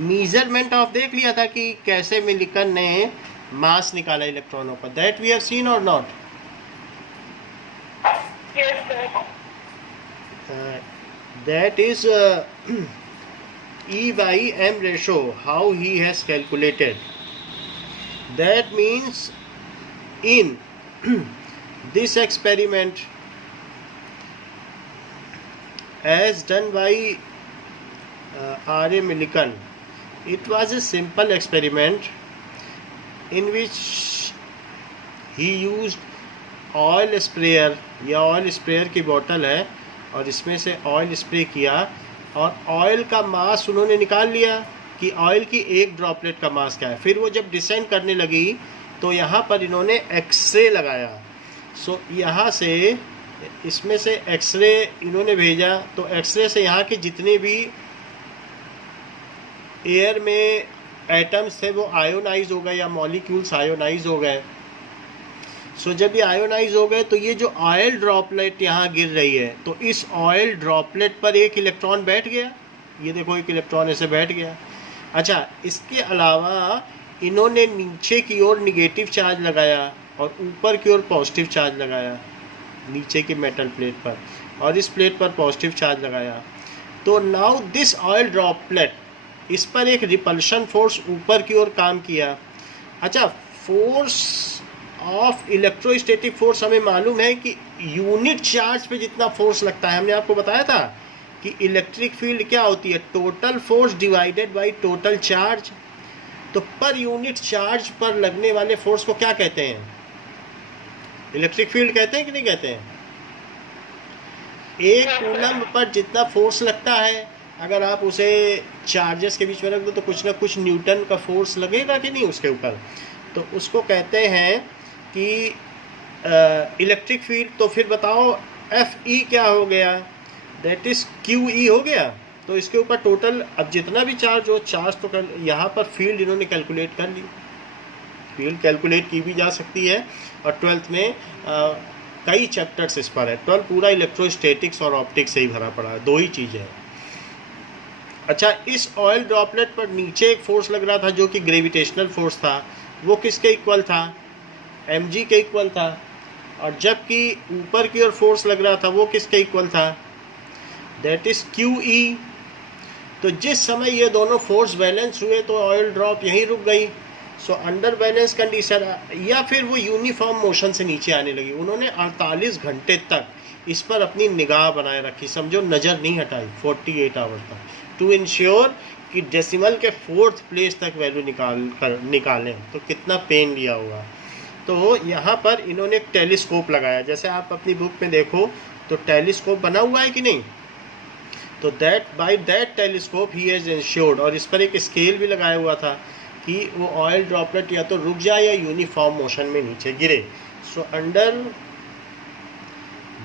Measurement of देख लिया था कि कैसे मिलिकन ने मास निकाला इलेक्ट्रॉनों का, दैट वी हैव सीन और not? That is E by M ratio, how he has calculated. That means in this experiment as done by R.A. Millikan, it was a simple experiment in which he used oil sprayer, या oil sprayer की बोतल है और इसमें से oil spray किया और oil का मास उन्होंने निकाल लिया कि ऑयल की एक ड्रॉपलेट का मास क्या है। फिर वो जब डिसेंड करने लगी तो यहाँ पर इन्होंने एक्सरे लगाया। सो यहाँ से इसमें से एक्सरे इन्होंने भेजा, तो एक्सरे से यहाँ के जितने भी एयर में एटम्स थे वो आयोनाइज हो गए या मॉलिक्यूल्स आयोनाइज हो गए। सो जब ये आयोनाइज हो गए तो ये जो ऑयल ड्रॉपलेट यहाँ गिर रही है, तो इस ऑयल ड्रॉपलेट पर एक इलेक्ट्रॉन बैठ गया। ये देखो एक इलेक्ट्रॉन ऐसे बैठ गया। अच्छा, इसके अलावा इन्होंने नीचे की ओर निगेटिव चार्ज लगाया और ऊपर की ओर पॉजिटिव चार्ज लगाया, नीचे की मेटल प्लेट पर, और इस प्लेट पर पॉजिटिव चार्ज लगाया। तो नाउ दिस ऑयल ड्रॉपलेट, इस पर एक रिपल्शन फोर्स ऊपर की ओर काम किया। अच्छा, फोर्स ऑफ इलेक्ट्रोस्टैटिक फोर्स हमें मालूम है कि यूनिट चार्ज पे जितना फोर्स लगता है, हमने आपको बताया था कि इलेक्ट्रिक फील्ड क्या होती है, total force divided by total charge. तो पर यूनिट चार्ज पर लगने वाले फोर्स को क्या कहते हैं? इलेक्ट्रिक फील्ड कहते हैं कि नहीं कहते हैं? एक कूलम्ब पर जितना फोर्स लगता है, अगर आप उसे चार्जेस के बीच में रख दो तो कुछ ना कुछ न्यूटन का फोर्स लगेगा कि नहीं उसके ऊपर, तो उसको कहते हैं कि इलेक्ट्रिक फील्ड। तो फिर बताओ एफ ई क्या हो गया? दैट इज क्यू ई हो गया। तो इसके ऊपर टोटल अब जितना भी चार्ज हो, चार्ज तो यहाँ पर फील्ड इन्होंने कैलकुलेट कर ली। फील्ड कैलकुलेट की भी जा सकती है और 12th में कई चैप्टर्स इस पर है। 12 पूरा इलेक्ट्रोस्टैटिक्स और ऑप्टिक्स से ही भरा पड़ा है, दो ही चीज़ें हैं। अच्छा, इस ऑयल ड्रॉपलेट पर नीचे एक फोर्स लग रहा था जो कि ग्रेविटेशनल फोर्स था। वो किसके इक्वल था? mg के इक्वल था। और जबकि ऊपर की ओर फोर्स लग रहा था वो किसके इक्वल था? That is QE। तो जिस समय ये दोनों फोर्स बैलेंस हुए तो ऑयल ड्रॉप यहीं रुक गई। सो अंडर बैलेंस कंडीशन, या फिर वो यूनिफॉर्म मोशन से नीचे आने लगी। उन्होंने 48 घंटे तक इस पर अपनी निगाह बनाए रखी, समझो नज़र नहीं हटाई 48 आवर्स तक, टू इंश्योर कि डेसिमल के 4th प्लेस तक वैल्यू निकालें। तो कितना पेन लिया होगा। तो यहाँ पर इन्होंने एक टेलीस्कोप लगाया, जैसे आप अपनी बुक में देखो तो टेलीस्कोप बना हुआ है कि नहीं। तो by that telescope he has insured, और इस पर एक स्केल भी लगाया हुआ था कि वो ऑयल ड्रॉपलेट या तो रुक जाए या यूनिफॉर्म मोशन में नीचे गिरे। सो अंडर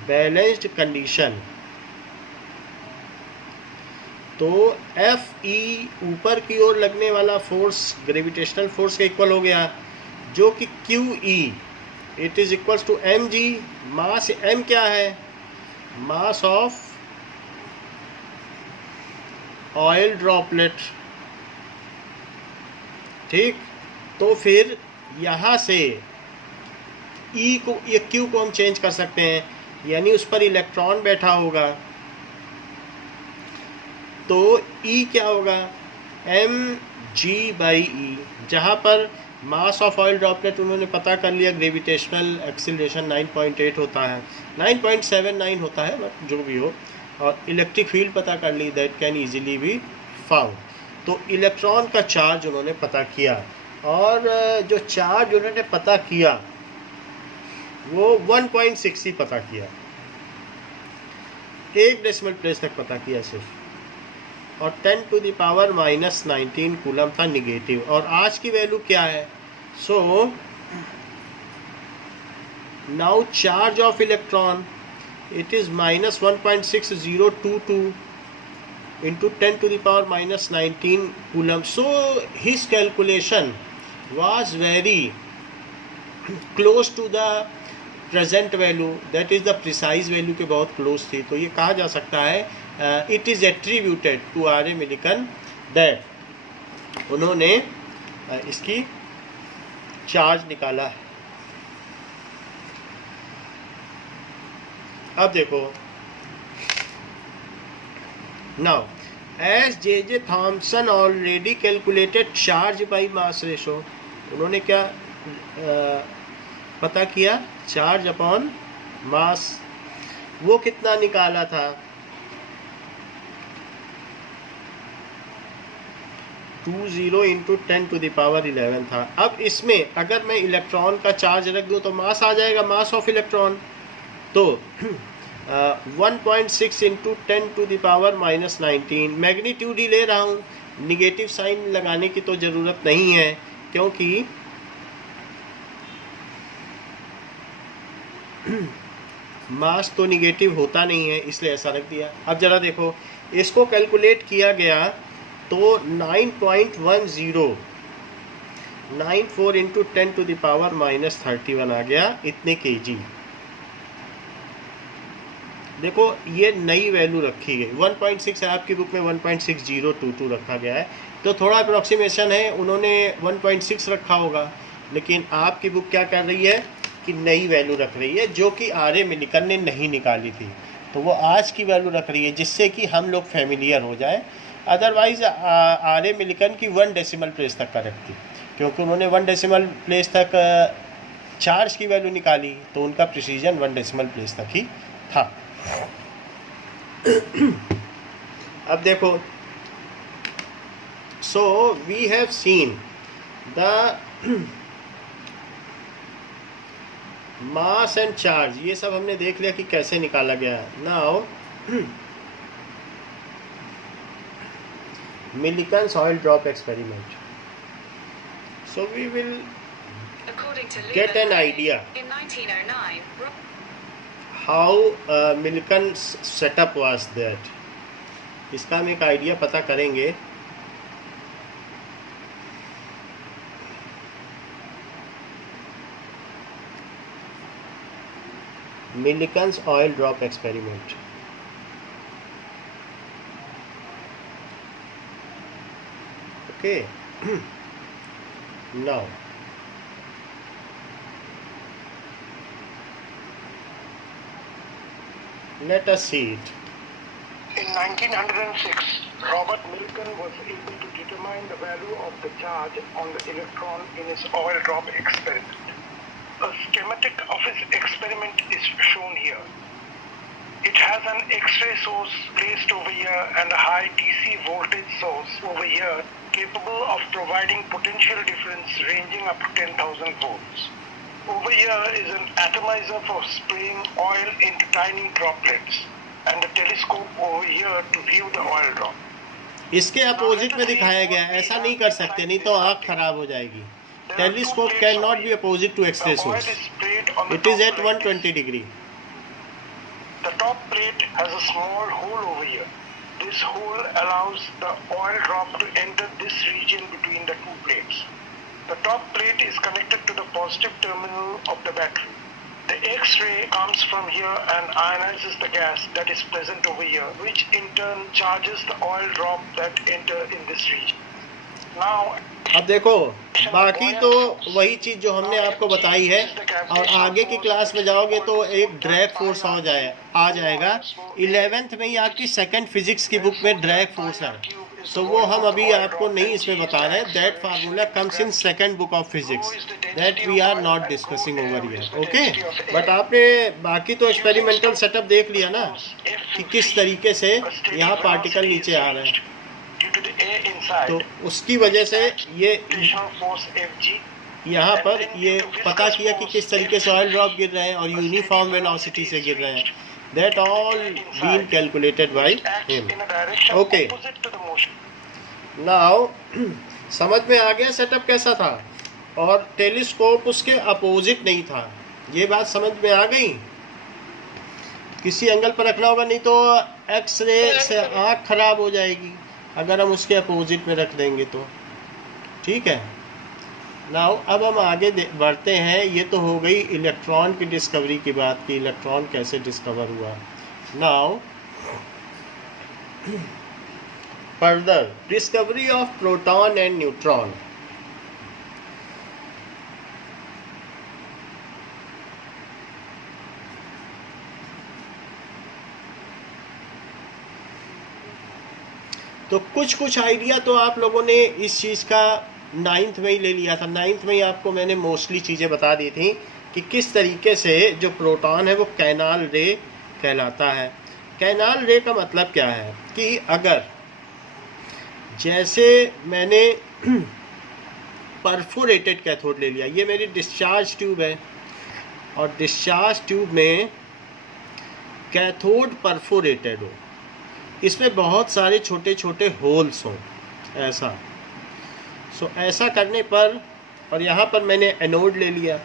बैलेंस्ड कंडीशन तो FE ऊपर की ओर लगने वाला फोर्स ग्रेविटेशनल फोर्स के इक्वल हो गया, जो कि QE it is equals to mg। Mass m क्या है? Mass of oil droplet. ठीक, तो फिर यहाँ से E को, ये Q को हम चेंज कर सकते हैं, यानी उस पर इलेक्ट्रॉन बैठा होगा। तो E क्या होगा? mg/E, जहाँ पर मास ऑफ ऑयल ड्रॉपलेट उन्होंने पता कर लिया, ग्रेविटेशनल एक्सीलरेशन 9.8 होता है, 9.79 होता है, बट जो भी हो, और इलेक्ट्रिक फील्ड पता कर ली, that can easily be found. तो इलेक्ट्रॉन का चार्ज उन्होंने पता किया, और जो चार्ज उन्होंने पता किया वो 1.6 ही पता किया, 1 डेसिमल प्लेस तक पता किया सिर्फ, और 10⁻⁻19 कूलम था निगेटिव। और आज की वैल्यू क्या है? So now charge of electron it is -1.6022 into 10⁻⁻19 coulomb. So his calculation was very close to the present value, that is the precise value के बहुत close थी। तो ये कहा जा सकता है it is attributed to R.A. Millikan that उन्होंने इसकी चार्ज निकाला है। अब देखो, now S J Thomson already calculated charge by mass ratio, उन्होंने क्या पता किया, चार्ज अपॉन मास, वो कितना निकाला था, 20 इंटू 10⁻11 था। अब इसमें अगर मैं इलेक्ट्रॉन का चार्ज रख दूं तो मास आ जाएगा, मास ऑफ इलेक्ट्रॉन, तो 1.6 इंटू 10⁻⁻19 मैग्नीट्यूड ही ले रहा हूँ, निगेटिव साइन लगाने की तो ज़रूरत नहीं है क्योंकि मास तो निगेटिव होता नहीं है, इसलिए ऐसा रख दिया। अब ज़रा देखो, इसको कैलकुलेट किया गया तो 9.94 इंटू 10⁻⁻31 आ गया, इतने kg। देखो ये नई वैल्यू रखी गई, 1.6 है आपकी बुक में, 1.6022 रखा गया है, तो थोड़ा अप्रोक्सीमेशन है, उन्होंने 1.6 रखा होगा, लेकिन आपकी बुक क्या कर रही है कि नई वैल्यू रख रही है जो कि आर.ए. मिलिकन ने नहीं निकाली थी, तो वो आज की वैल्यू रख रही है जिससे कि हम लोग फैमिलियर हो जाए। Otherwise R.A.. मिलिकन की 1 डेसिमल प्लेस तक करेक्ट थी, क्योंकि उन्होंने 1 डेसिमल प्लेस तक चार्ज की वैल्यू निकाली, तो उनका प्रिसीजन 1 डेसिमल प्लेस तक ही था। अब देखो, so we have seen the mass and charge, ये सब हमने देख लिया कि कैसे निकाला गया है। Now Millikan's oil drop experiment. So we will get an idea how Millikan's setup was that. इसका हम एक आइडिया पता करेंगे। Millikan's oil drop experiment. Okay. Now let us see it. In 1906, Robert Millikan was able to determine the value of the charge on the electron in his oil drop experiment. A schematic of his experiment is shown here. It has an X-ray source placed over here and a high DC voltage source over here, capable of providing potential difference ranging up to 10,000 volts. Over here is an atomizer for spraying oil into tiny droplets and a telescope over here to view the oil drop. इसके opposite में दिखाया गया है, ऐसा नहीं कर सकते, नहीं तो आँख खराब हो जाएगी। Telescope cannot be opposite to X-ray source. It is at 120 degree. The top plate has a small hole over here. This hole allows the oil drop to enter this region between the two plates. The top plate is connected to the positive terminal of the battery. The X-ray comes from here and ionizes the gas that is present over here, which in turn charges the oil drop that enter in this region. Now, अब देखो, बाकी तो वही चीज़ जो हमने आपको बताई है, और आगे की क्लास में जाओगे तो एक ड्रैग फोर्स आ जाएगा। 11th में ही आपकी सेकंड फिजिक्स की बुक में ड्रैग फोर्स है, सो वो हम अभी आपको नहीं इसमें बता रहे हैं। That formula comes in second book of physics, that we are not discussing over here, okay. But आपने बाकी तो एक्सपेरिमेंटल सेटअप देख लिया ना कि किस तरीके से यहाँ पार्टिकल नीचे आ रहे हैं, तो उसकी वजह से ये यहाँ पर ये पता किया कि किस तरीके से ऑयल ड्रॉप गिर रहे हैं और यूनिफॉर्म वेलोसिटी से गिर रहे हैं। That all been calculated by him, okay. Now समझ में आ गया सेटअप कैसा था, और टेलीस्कोप उसके अपोजिट नहीं था, ये बात समझ में आ गई। किसी एंगल पर रखना होगा, नहीं तो एक्सरे से आँख खराब हो जाएगी अगर हम उसके अपोजिट में रख देंगे तो, ठीक है। नाउ अब हम आगे बढ़ते हैं। ये तो हो गई इलेक्ट्रॉन की डिस्कवरी की बात कि इलेक्ट्रॉन कैसे डिस्कवर हुआ। Now further discovery of proton and neutron. तो कुछ आइडिया तो आप लोगों ने इस चीज़ का 9th में ही ले लिया था। 9th में ही आपको मैंने मोस्टली चीज़ें बता दी थी कि किस तरीके से जो प्रोटॉन है वो कैनाल रे कहलाता है। कैनाल रे का मतलब क्या है कि अगर जैसे मैंने परफोरेटेड कैथोड ले लिया, ये मेरी डिस्चार्ज ट्यूब है और डिस्चार्ज ट्यूब में कैथोड परफोरेटेड हो, इसमें बहुत सारे छोटे छोटे होल्स हों ऐसा। सो ऐसा करने पर, और यहाँ पर मैंने एनोड ले लिया,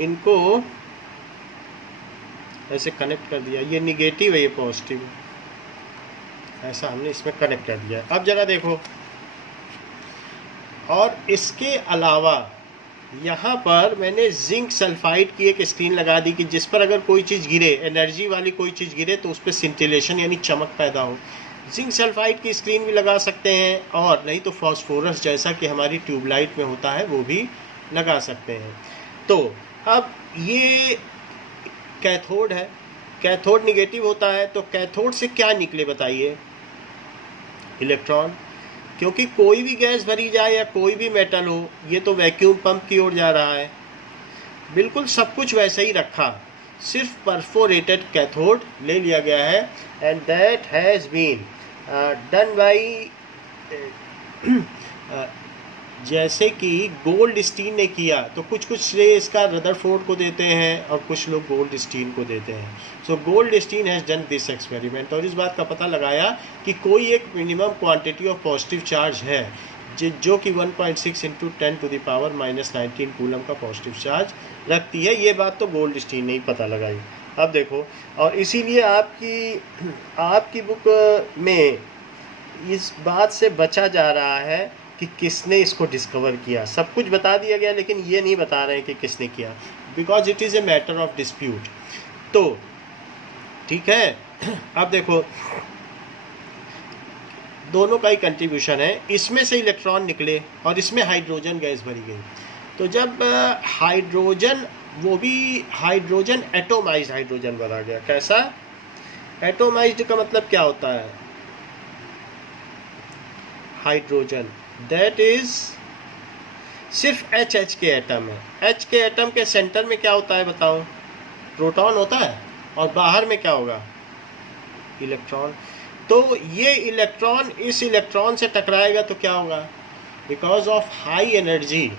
इनको ऐसे कनेक्ट कर दिया, ये निगेटिव है ये पॉजिटिव है, ऐसा हमने इसमें कनेक्ट कर दिया। अब जरा देखो, और इसके अलावा यहाँ पर मैंने जिंक सल्फाइड की एक स्क्रीन लगा दी कि जिस पर अगर कोई चीज़ गिरे, एनर्जी वाली कोई चीज़ गिरे तो उस पर सिंटिलेशन यानी चमक पैदा हो। जिंक सल्फाइड की स्क्रीन भी लगा सकते हैं, और नहीं तो फॉस्फोरस जैसा कि हमारी ट्यूबलाइट में होता है वो भी लगा सकते हैं। तो अब ये कैथोड है, कैथोड निगेटिव होता है, तो कैथोड से क्या निकले बताइए? इलेक्ट्रॉन। क्योंकि कोई भी गैस भरी जाए या कोई भी मेटल हो, ये तो वैक्यूम पंप की ओर जा रहा है। बिल्कुल सब कुछ वैसे ही रखा, सिर्फ परफोरेटेड कैथोड ले लिया गया है। And that has been done by, जैसे कि गोल्डस्टीन ने किया, तो कुछ श्रेय इसका रदरफोर्ड को देते हैं और कुछ लोग गोल्डस्टीन को देते हैं। So Goldstein has done this experiment, और इस बात का पता लगाया कि कोई एक minimum quantity of positive charge है जो कि 1.6 × 10⁻⁻19 कूलम का पॉजिटिव चार्ज रखती है। ये बात तो गोल्डस्टीन ने ही पता लगाई। अब देखो, और इसीलिए आपकी बुक में इस बात से बचा जा रहा है कि किसने इसको डिस्कवर किया। सब कुछ बता दिया गया, लेकिन ये नहीं बता रहे हैं कि किसने किया, because it is a matter of dispute. तो ठीक है, अब देखो दोनों का ही कंट्रीब्यूशन है। इसमें से इलेक्ट्रॉन निकले और इसमें हाइड्रोजन गैस भरी गई। तो जब हाइड्रोजन, वो भी हाइड्रोजन एटोमाइज्ड हाइड्रोजन भरा गया। कैसा? एटोमाइज्ड का मतलब क्या होता है? हाइड्रोजन दैट इज सिर्फ एच के एटम है। एच के एटम के सेंटर में क्या होता है बताओ? प्रोटॉन होता है, और बाहर में क्या होगा? इलेक्ट्रॉन। तो ये इलेक्ट्रॉन इस इलेक्ट्रॉन से टकराएगा तो क्या होगा? बिकॉज ऑफ हाई एनर्जी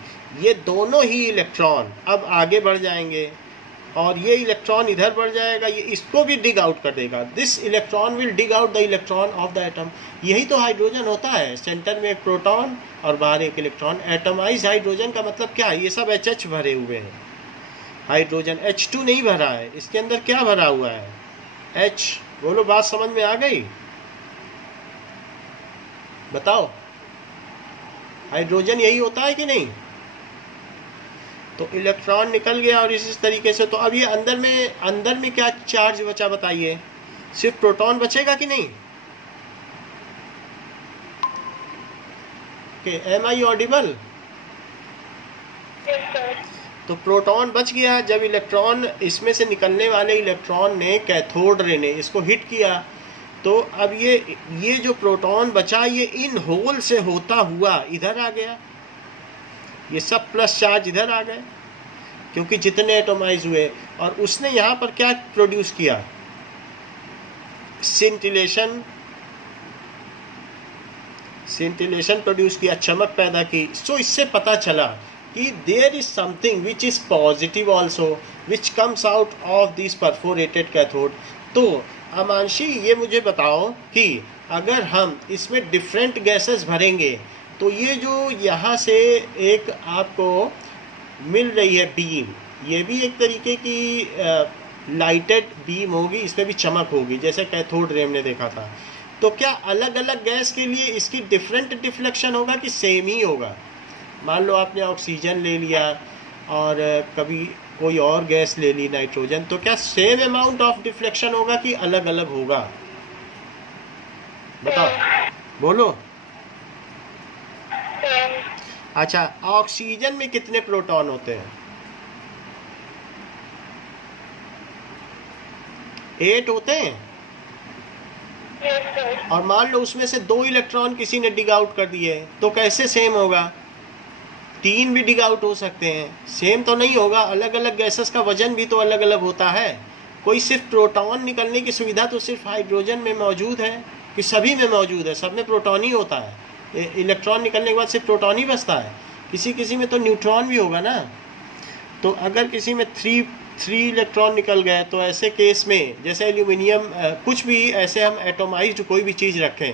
ये दोनों ही इलेक्ट्रॉन अब आगे बढ़ जाएंगे, और ये इलेक्ट्रॉन इधर बढ़ जाएगा, ये इसको भी डिग आउट कर देगा। This electron will dig out the electron of the atom. यही तो हाइड्रोजन होता है, सेंटर में एक प्रोटॉन और बाहर एक इलेक्ट्रॉन। एटमाइज हाइड्रोजन का मतलब क्या है? ये सब एच भरे हुए हैं। हाइड्रोजन H2 नहीं भरा है, इसके अंदर क्या भरा हुआ है? H। बोलो, बात समझ में आ गई? बताओ, हाइड्रोजन यही होता है कि नहीं? तो इलेक्ट्रॉन निकल गया, और इस तरीके से। तो अब ये अंदर में क्या चार्ज बचा बताइए? सिर्फ प्रोटॉन बचेगा कि नहीं? Am I audible? तो प्रोटॉन बच गया। जब इलेक्ट्रॉन, इसमें से निकलने वाले इलेक्ट्रॉन ने कैथोड रे ने इसको हिट किया, तो अब ये जो प्रोटॉन बचा, ये इन होल से होता हुआ इधर आ गया। ये सब प्लस चार्ज इधर आ गए, क्योंकि जितने एटोमाइज हुए। और उसने यहाँ पर क्या प्रोड्यूस किया? सिंटिलेशन प्रोड्यूस किया, चमक पैदा की। सो इससे पता चला कि there is something which is positive also which comes out of this perforated cathode. तो अमांशी, ये मुझे बताओ कि अगर हम इसमें डिफरेंट गैसेस भरेंगे, तो ये जो यहाँ से एक आपको मिल रही है बीम, ये भी एक तरीके की लाइटेड बीम होगी, इसमें भी चमक होगी, जैसे कैथोड रे ने देखा था। तो क्या अलग अलग गैस के लिए इसकी डिफरेंट डिफ्लेक्शन होगा कि सेम ही होगा? मान लो आपने ऑक्सीजन ले लिया, और कभी कोई और गैस ले ली नाइट्रोजन, तो क्या सेम अमाउंट ऑफ डिफ्लेक्शन होगा कि अलग अलग होगा? बताओ, बोलो। अच्छा, ऑक्सीजन में कितने प्रोटॉन होते हैं? 8 होते हैं। और मान लो उसमें से 2 इलेक्ट्रॉन किसी ने डिग आउट कर दिए, तो कैसे सेम होगा? 3 भी डिग आउट हो सकते हैं, सेम तो नहीं होगा। अलग अलग गैसेस का वजन भी तो अलग अलग होता है। कोई सिर्फ प्रोटॉन निकलने की सुविधा तो सिर्फ हाइड्रोजन में मौजूद है कि सभी में मौजूद है? सब में प्रोटॉन ही होता है। इलेक्ट्रॉन निकलने के बाद सिर्फ प्रोटॉन ही बचता है। किसी किसी में तो न्यूट्रॉन भी होगा ना। तो अगर किसी में थ्री इलेक्ट्रॉन निकल गए, तो ऐसे केस में जैसे एल्यूमिनियम, कुछ भी ऐसे हम एटोमाइज्ड कोई भी चीज़ रखें,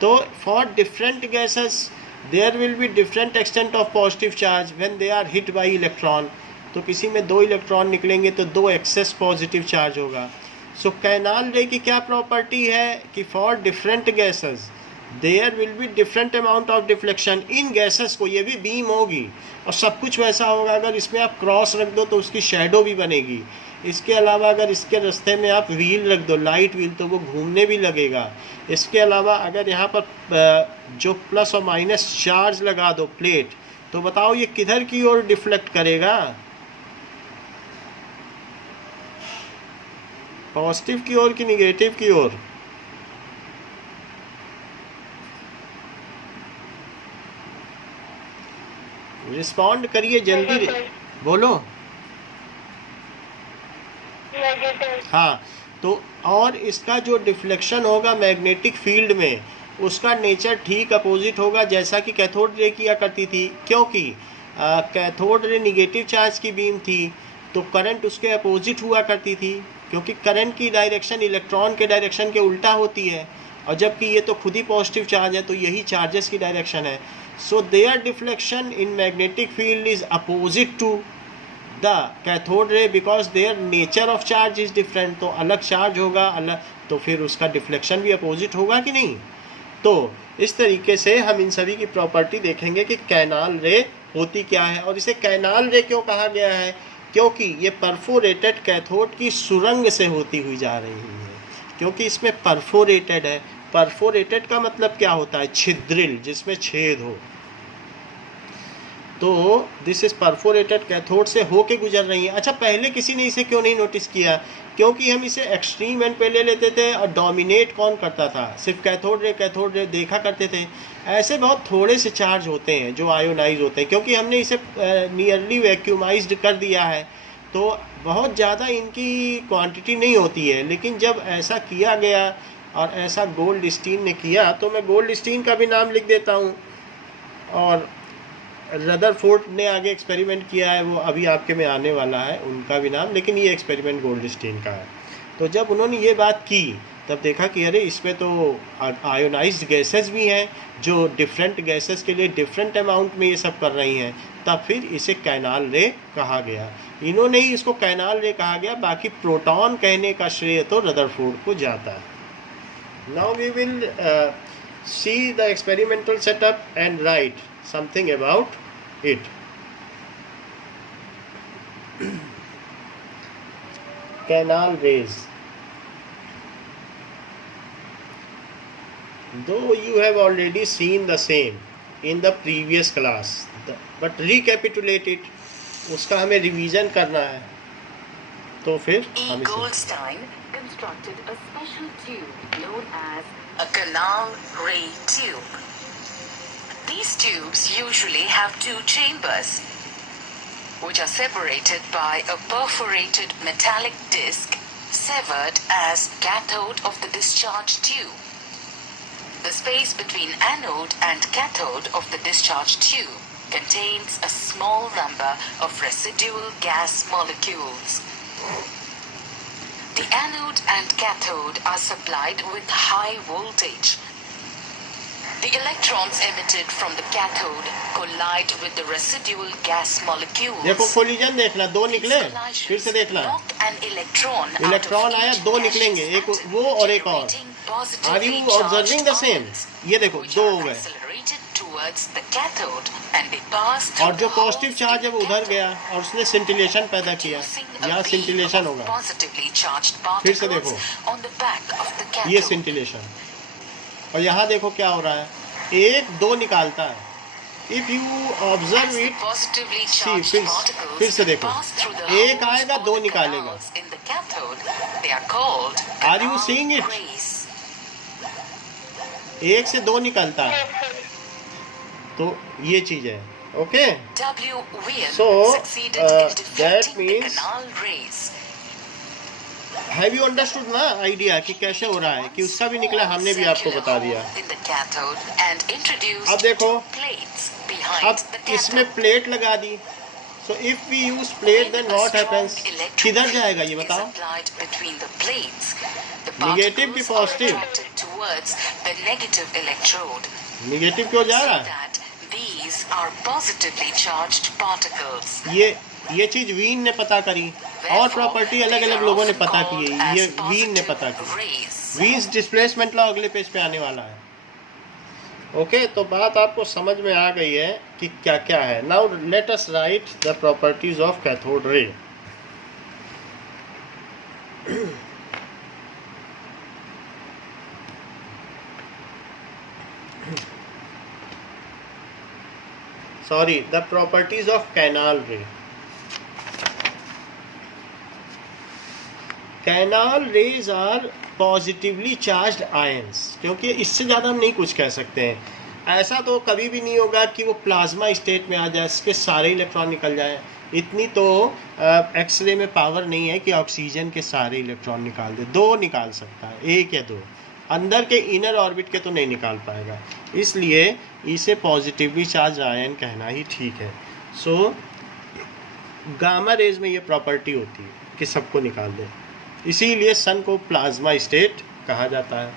तो for different gases there will be different extent of positive charge when they are hit by electron. तो किसी में 2 इलेक्ट्रॉन निकलेंगे तो 2 एक्सेस पॉजिटिव चार्ज होगा। सो कैनाल रे की क्या प्रॉपर्टी है कि for different gases there will be different amount of deflection in gases को। ये भी बीम होगी और सब कुछ वैसा होगा। अगर इसमें आप क्रॉस रख दो तो उसकी शेडो भी बनेगी। इसके अलावा अगर इसके रास्ते में आप व्हील रख दो, लाइट व्हील, तो वो घूमने भी लगेगा। इसके अलावा अगर यहाँ पर जो प्लस और माइनस चार्ज लगा दो प्लेट, तो बताओ ये किधर की ओर डिफ्लेक्ट करेगा? पॉजिटिव की ओर कि निगेटिव की ओर? रिस्पॉन्ड करिए जल्दी, बोलो। हाँ, तो और इसका जो डिफ्लेक्शन होगा मैग्नेटिक फील्ड में, उसका नेचर ठीक अपोजिट होगा जैसा कि कैथोड रे किया करती थी। क्योंकि कैथोड रे निगेटिव चार्ज की बीम थी, तो करंट उसके अपोजिट हुआ करती थी, क्योंकि करंट की डायरेक्शन इलेक्ट्रॉन के डायरेक्शन के उल्टा होती है। और जबकि ये तो खुद ही पॉजिटिव चार्ज है, तो यही चार्जेस की डायरेक्शन है। So their deflection in magnetic field is opposite to the cathode ray because their nature of charge is different. तो अलग चार्ज होगा, अलग, तो फिर उसका डिफ्लेक्शन भी अपोजिट होगा कि नहीं? तो इस तरीके से हम इन सभी की प्रॉपर्टी देखेंगे कि कैनाल रे होती क्या है। और इसे कैनाल रे क्यों कहा गया है? क्योंकि ये परफोरेटेड कैथोड की सुरंग से होती हुई जा रही है। क्योंकि इसमें परफोरेटेड है। परफोरेटेड का मतलब क्या होता है? छिद्रिल, जिसमें छेद हो। तो दिस इज परफोरेटेड कैथोड से होके गुजर रही है। अच्छा, पहले किसी ने इसे क्यों नहीं नोटिस किया? क्योंकि हम इसे एक्सट्रीम एंड पे ले लेते थे और डोमिनेट कौन करता था? सिर्फ कैथोड रे देखा करते थे। ऐसे बहुत थोड़े से चार्ज होते हैं जो आयोनाइज होते हैं, क्योंकि हमने इसे नियरली वैक्यूमाइज्ड कर दिया है, तो बहुत ज़्यादा इनकी क्वांटिटी नहीं होती है। लेकिन जब ऐसा किया गया और ऐसा गोल्डस्टीन ने किया, तो मैं गोल्डस्टीन का भी नाम लिख देता हूँ, और रदरफोर्ड ने आगे एक्सपेरिमेंट किया है, वो अभी आपके में आने वाला है उनका भी नाम, लेकिन ये एक्सपेरिमेंट गोल्डस्टीन का है। तो जब उन्होंने ये बात की, तब देखा कि अरे इसमें तो आयोनाइज्ड गैसेस भी हैं जो डिफरेंट गैसेस के लिए डिफरेंट अमाउंट में ये सब कर रही हैं। तब फिर इसे कैनाल रे कहा गया। इन्होंने ही इसको कैनाल रे कहा गया, बाकी प्रोटॉन कहने का श्रेय तो रदरफोर्ड को जाता है। Now we will see the experimental setup and write something about it. Canal rays. Though you have already seen the same in the previous class, but recapitulate it. उसका हमें रिवीजन करना है, तो फिर हम Goldstein constructed a special tube known as a canal ray tube. These tubes usually have 2 chambers, which are separated by a perforated metallic disc severed as cathode of the discharge tube. The space between anode and cathode of the discharge tube contains a small number of residual gas molecules. The anode and cathode are supplied with high voltage. The electrons emitted from the cathode collide with the residual gas molecules. देखो collision देखना, 2 निकले, फिर से देखना। Electron आया, 2 निकलेंगे, एक वो और एक और। Are you observing the same? ये देखो 2 हो गए। towards the cathode and they pass through और जो the positive holes charge in है the वो उधर cathode, गया और उसने सिंटिलेशन पैदा किया, producing a यहाँ beam सिंटिलेशन of होगा। positively charged फिर से particles देखो on the back of the ये cathode. सिंटिलेशन, और यहाँ देखो क्या हो रहा है, 1 2 निकालता है। If you observe As the it, positively see charged फिर particles से देखो, pass through the 1 holes आएगा or 2 the निकालेगा। canals in the cathode, they are called Are you canal seeing it? rays. 1 से 2 निकलता है, तो ये चीज है। Okay, W. Wien So, succeeded in that deflecting the means- canal rays. Have you understood ना आइडिया कि कैसे हो रहा है, कि उसका भी निकला, हमने भी आपको बता दिया। In the cathode and introduced अब देखो, two plates behind अब the इसमें cathode. प्लेट लगा दी, so if we use plate then what happens, किधर जाएगा ये बताओ? Negative की positive? towards the negative electrode. Negative क्यों जा So रहा है? that these are positively charged particles. ये चीज वीन ने पता करी, और प्रॉपर्टी अलग अलग लोगों ने पता की है, ये वीन ने पता की। वीन्स डिस्प्लेसमेंट लॉ अगले पेज पे आने वाला है। ओके, तो बात आपको समझ में आ गई है कि क्या क्या है। Now let us write the properties of cathode ray. Sorry, the properties of canal ray. Canal rays are positively charged ions, क्योंकि इससे ज़्यादा हम नहीं कुछ कह सकते हैं। ऐसा तो कभी भी नहीं होगा कि वो प्लाज्मा स्टेट में आ जाए, इसके सारे इलेक्ट्रॉन निकल जाए। इतनी तो एक्सरे में पावर नहीं है कि ऑक्सीजन के सारे इलेक्ट्रॉन निकाल दे। 2 निकाल सकता है, 1 या 2, अंदर के इनर ऑर्बिट के तो नहीं निकाल पाएगा, इसलिए इसे पॉजिटिवली चार्ज आयन कहना ही ठीक है। सो गामा रेज में ये प्रॉपर्टी होती है कि सबको निकाल दे, इसीलिए सन को प्लाज्मा स्टेट कहा जाता है,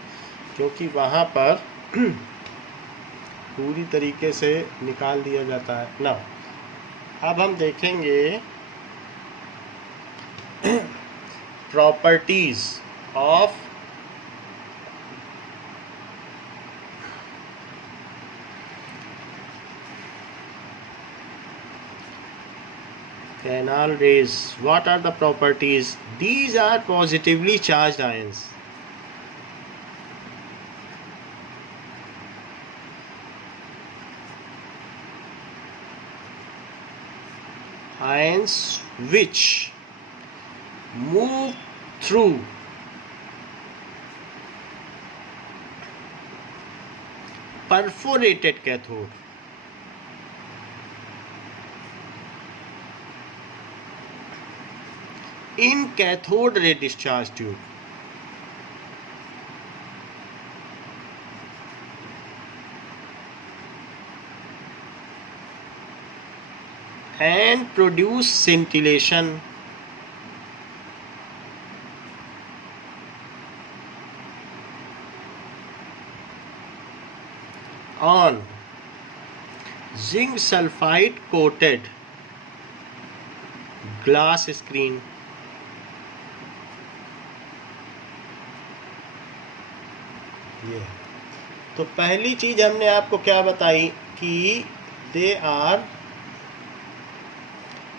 क्योंकि वहाँ पर पूरी तरीके से निकाल दिया जाता है ना। अब हम देखेंगे properties of canal rays. What are the properties? These are positively charged ions. Ions which move through perforated cathode. In cathode ray discharge tube. And produce scintillation on zinc sulfide coated glass screen. ये तो पहली चीज हमने आपको क्या बताई कि they are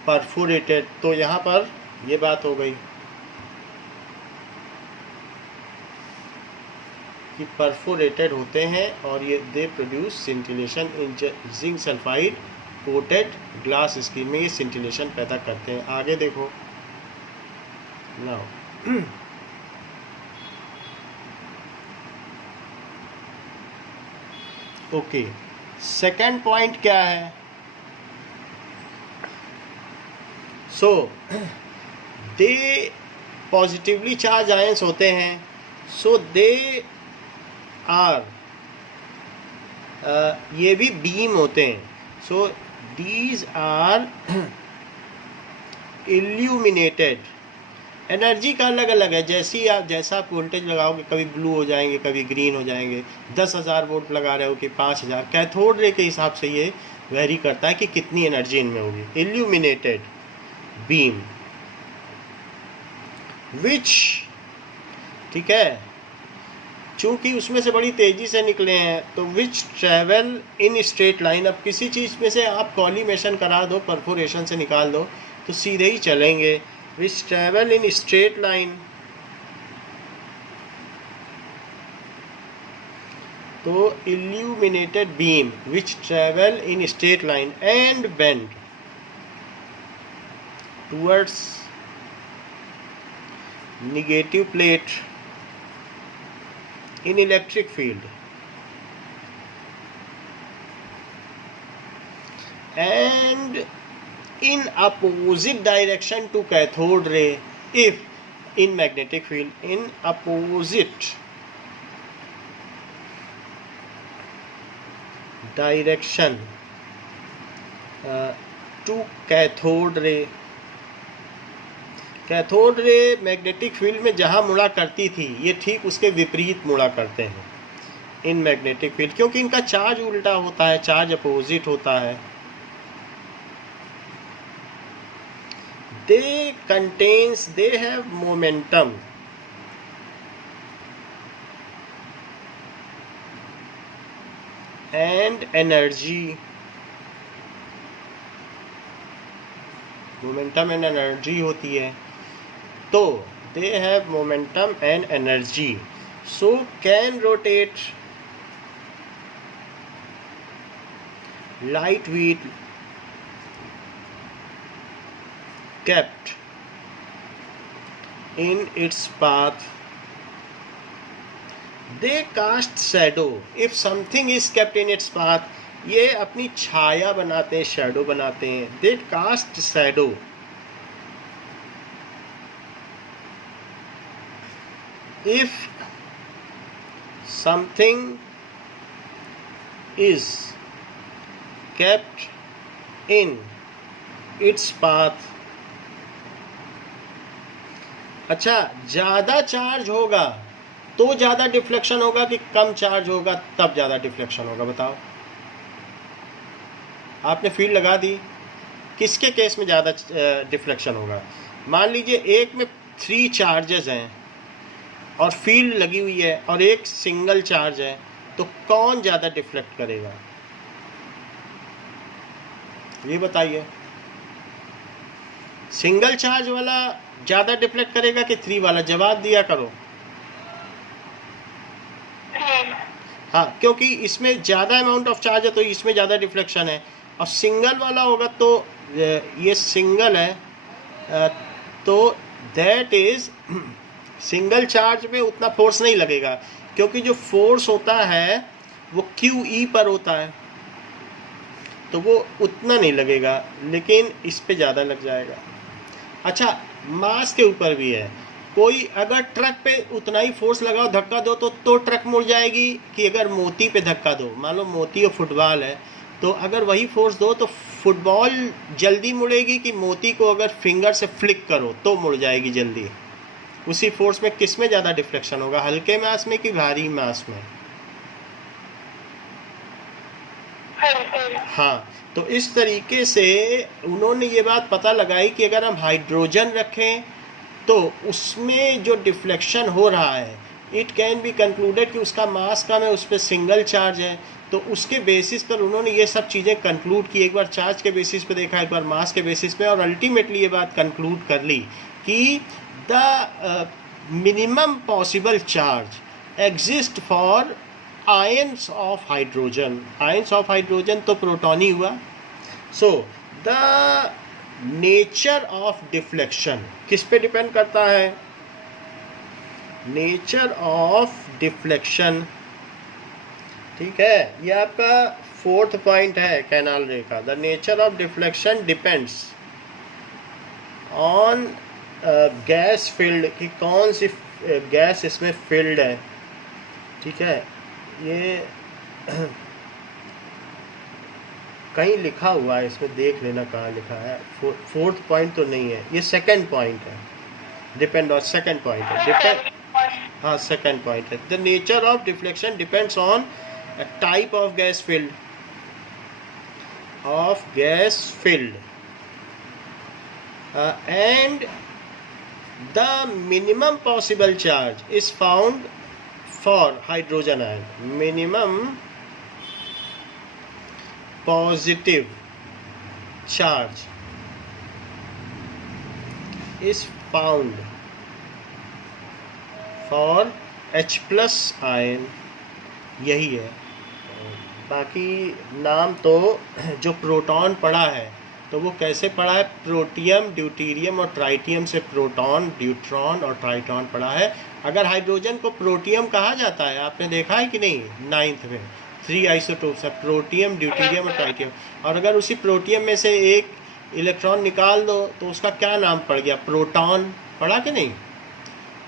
perforated, तो यहाँ पर ये बात हो गई कि परफोरेटेड होते हैं और ये they produce scintillation in zinc sulphide coated glass screen में, ये सिंटिलेशन पैदा करते हैं। आगे देखो नाउ ओके, सेकंड पॉइंट क्या है? सो दे पॉजिटिवली चार्ज आयंस होते हैं, सो दे आर ये भी बीम होते हैं, so these are illuminated. Energy का अलग अलग है, जैसा आप वोल्टेज लगाओगे कभी ब्लू हो जाएंगे कभी ग्रीन हो जाएंगे। 10,000 वोल्ट लगा रहे हो कि 5,000, कैथोड रे के हिसाब से ये वेरी करता है कि कितनी एनर्जी इनमें होगी। इल्यूमिनेटेड बीम विच, ठीक है, चूंकि उसमें से बड़ी तेज़ी से निकले हैं, तो विच ट्रैवल इन स्ट्रेट लाइन। अब किसी चीज़ में से आप कॉलीमेशन करा दो, परफोरेशन से निकाल दो, तो सीधे ही चलेंगे। विच ट्रैवल इन स्ट्रेट लाइन, तो illuminated beam which travel in straight line and bend towards negative plate in electric field and in opposite direction to cathode ray if in magnetic field in opposite direction to cathode ray। Cathode ray magnetic field में जहाँ मुड़ा करती थी, ये ठीक उसके विपरीत मुड़ा करते हैं इन मैग्नेटिक फील्ड, क्योंकि इनका चार्ज उल्टा होता है, चार्ज अपोजिट होता है। They have momentum and energy, momentum and energy होती है, तो they have momentum and energy, so can rotate light weight kept in its path, they cast shadow if something is kept in its path, ये अपनी छाया बनाते हैं, shadow बनाते हैं। they cast shadow if something is kept in its path। अच्छा, ज़्यादा charge होगा तो ज़्यादा डिफ्लेक्शन होगा कि कम चार्ज होगा तब ज़्यादा डिफ्लेक्शन होगा? बताओ। आपने फील्ड लगा दी, किसके केस में ज़्यादा डिफ्लेक्शन होगा? मान लीजिए एक में 3 चार्जेस हैं और फील्ड लगी हुई है और एक सिंगल चार्ज है, तो कौन ज़्यादा डिफ्लेक्ट करेगा? ये बताइए। सिंगल चार्ज वाला ज़्यादा डिफ्लेक्ट करेगा कि 3 वाला? जवाब दिया करो। हाँ, क्योंकि इसमें ज़्यादा अमाउंट ऑफ चार्ज है तो इसमें ज़्यादा डिफ्लेक्शन है, और सिंगल वाला होगा तो ये सिंगल है तो दैट इज़ सिंगल चार्ज में उतना फोर्स नहीं लगेगा, क्योंकि जो फोर्स होता है वो QE पर होता है, तो वो उतना नहीं लगेगा, लेकिन इस पे ज़्यादा लग जाएगा। अच्छा, मास के ऊपर भी है। कोई अगर ट्रक पे उतना ही फोर्स लगाओ, धक्का दो तो ट्रक मुड़ जाएगी, कि अगर मोती पे धक्का दो, मान लो मोती और फुटबॉल है, तो अगर वही फोर्स दो तो फुटबॉल जल्दी मुड़ेगी कि मोती को अगर फिंगर से फ्लिक करो तो मुड़ जाएगी जल्दी। उसी फोर्स में किस में ज़्यादा डिफ्लेक्शन होगा, हल्के मास में कि भारी मास में? हाँ, तो इस तरीके से उन्होंने ये बात पता लगाई कि अगर हम हाइड्रोजन रखें तो उसमें जो डिफ्लेक्शन हो रहा है, इट कैन बी कंक्लूडेड कि उसका मास कम है, उस पर सिंगल चार्ज है, तो उसके बेसिस पर उन्होंने ये सब चीज़ें कंक्लूड की। एक बार चार्ज के बेसिस पे देखा, एक बार मास के बेसिस पे, और अल्टीमेटली ये बात कंक्लूड कर ली कि the minimum possible charge exist for ions of hydrogen. Ions of hydrogen तो प्रोटॉन ही हुआ। So the nature of deflection किस पे डिपेंड करता है? नेचर ऑफ डिफ्लेक्शन, ठीक है, ये आपका 4th पॉइंट है कैनाल रे का। The nature of deflection depends on gas field, कि कौन सी गैस इसमें फील्ड है, ठीक है। ये कहीं लिखा हुआ है, इसमें देख लेना कहाँ लिखा है। 4th पॉइंट तो नहीं है, ये 2nd पॉइंट है। डिपेंड ऑन 2nd पॉइंट है, डिपेंड, हाँ 2nd पॉइंट है। The nature of deflection depends on a type of gas filled and the minimum possible charge is found for hydrogen ion minimum positive charge is found for H+ ion, यही है। बाकी नाम तो जो proton पढ़ा है तो वो कैसे पढ़ा है, प्रोटियम, ड्यूटीरियम और ट्राइटियम से प्रोटॉन, ड्यूट्रॉन और ट्राइटॉन पढ़ा है। अगर हाइड्रोजन को प्रोटियम कहा जाता है, आपने देखा है कि नहीं 9th में 3 आइसोटोप्स है, प्रोटियम, ड्यूटीरियम और ट्राइटियम, और अगर उसी प्रोटियम में से एक इलेक्ट्रॉन निकाल दो तो उसका क्या नाम पड़ गया, प्रोटॉन, पढ़ा कि नहीं।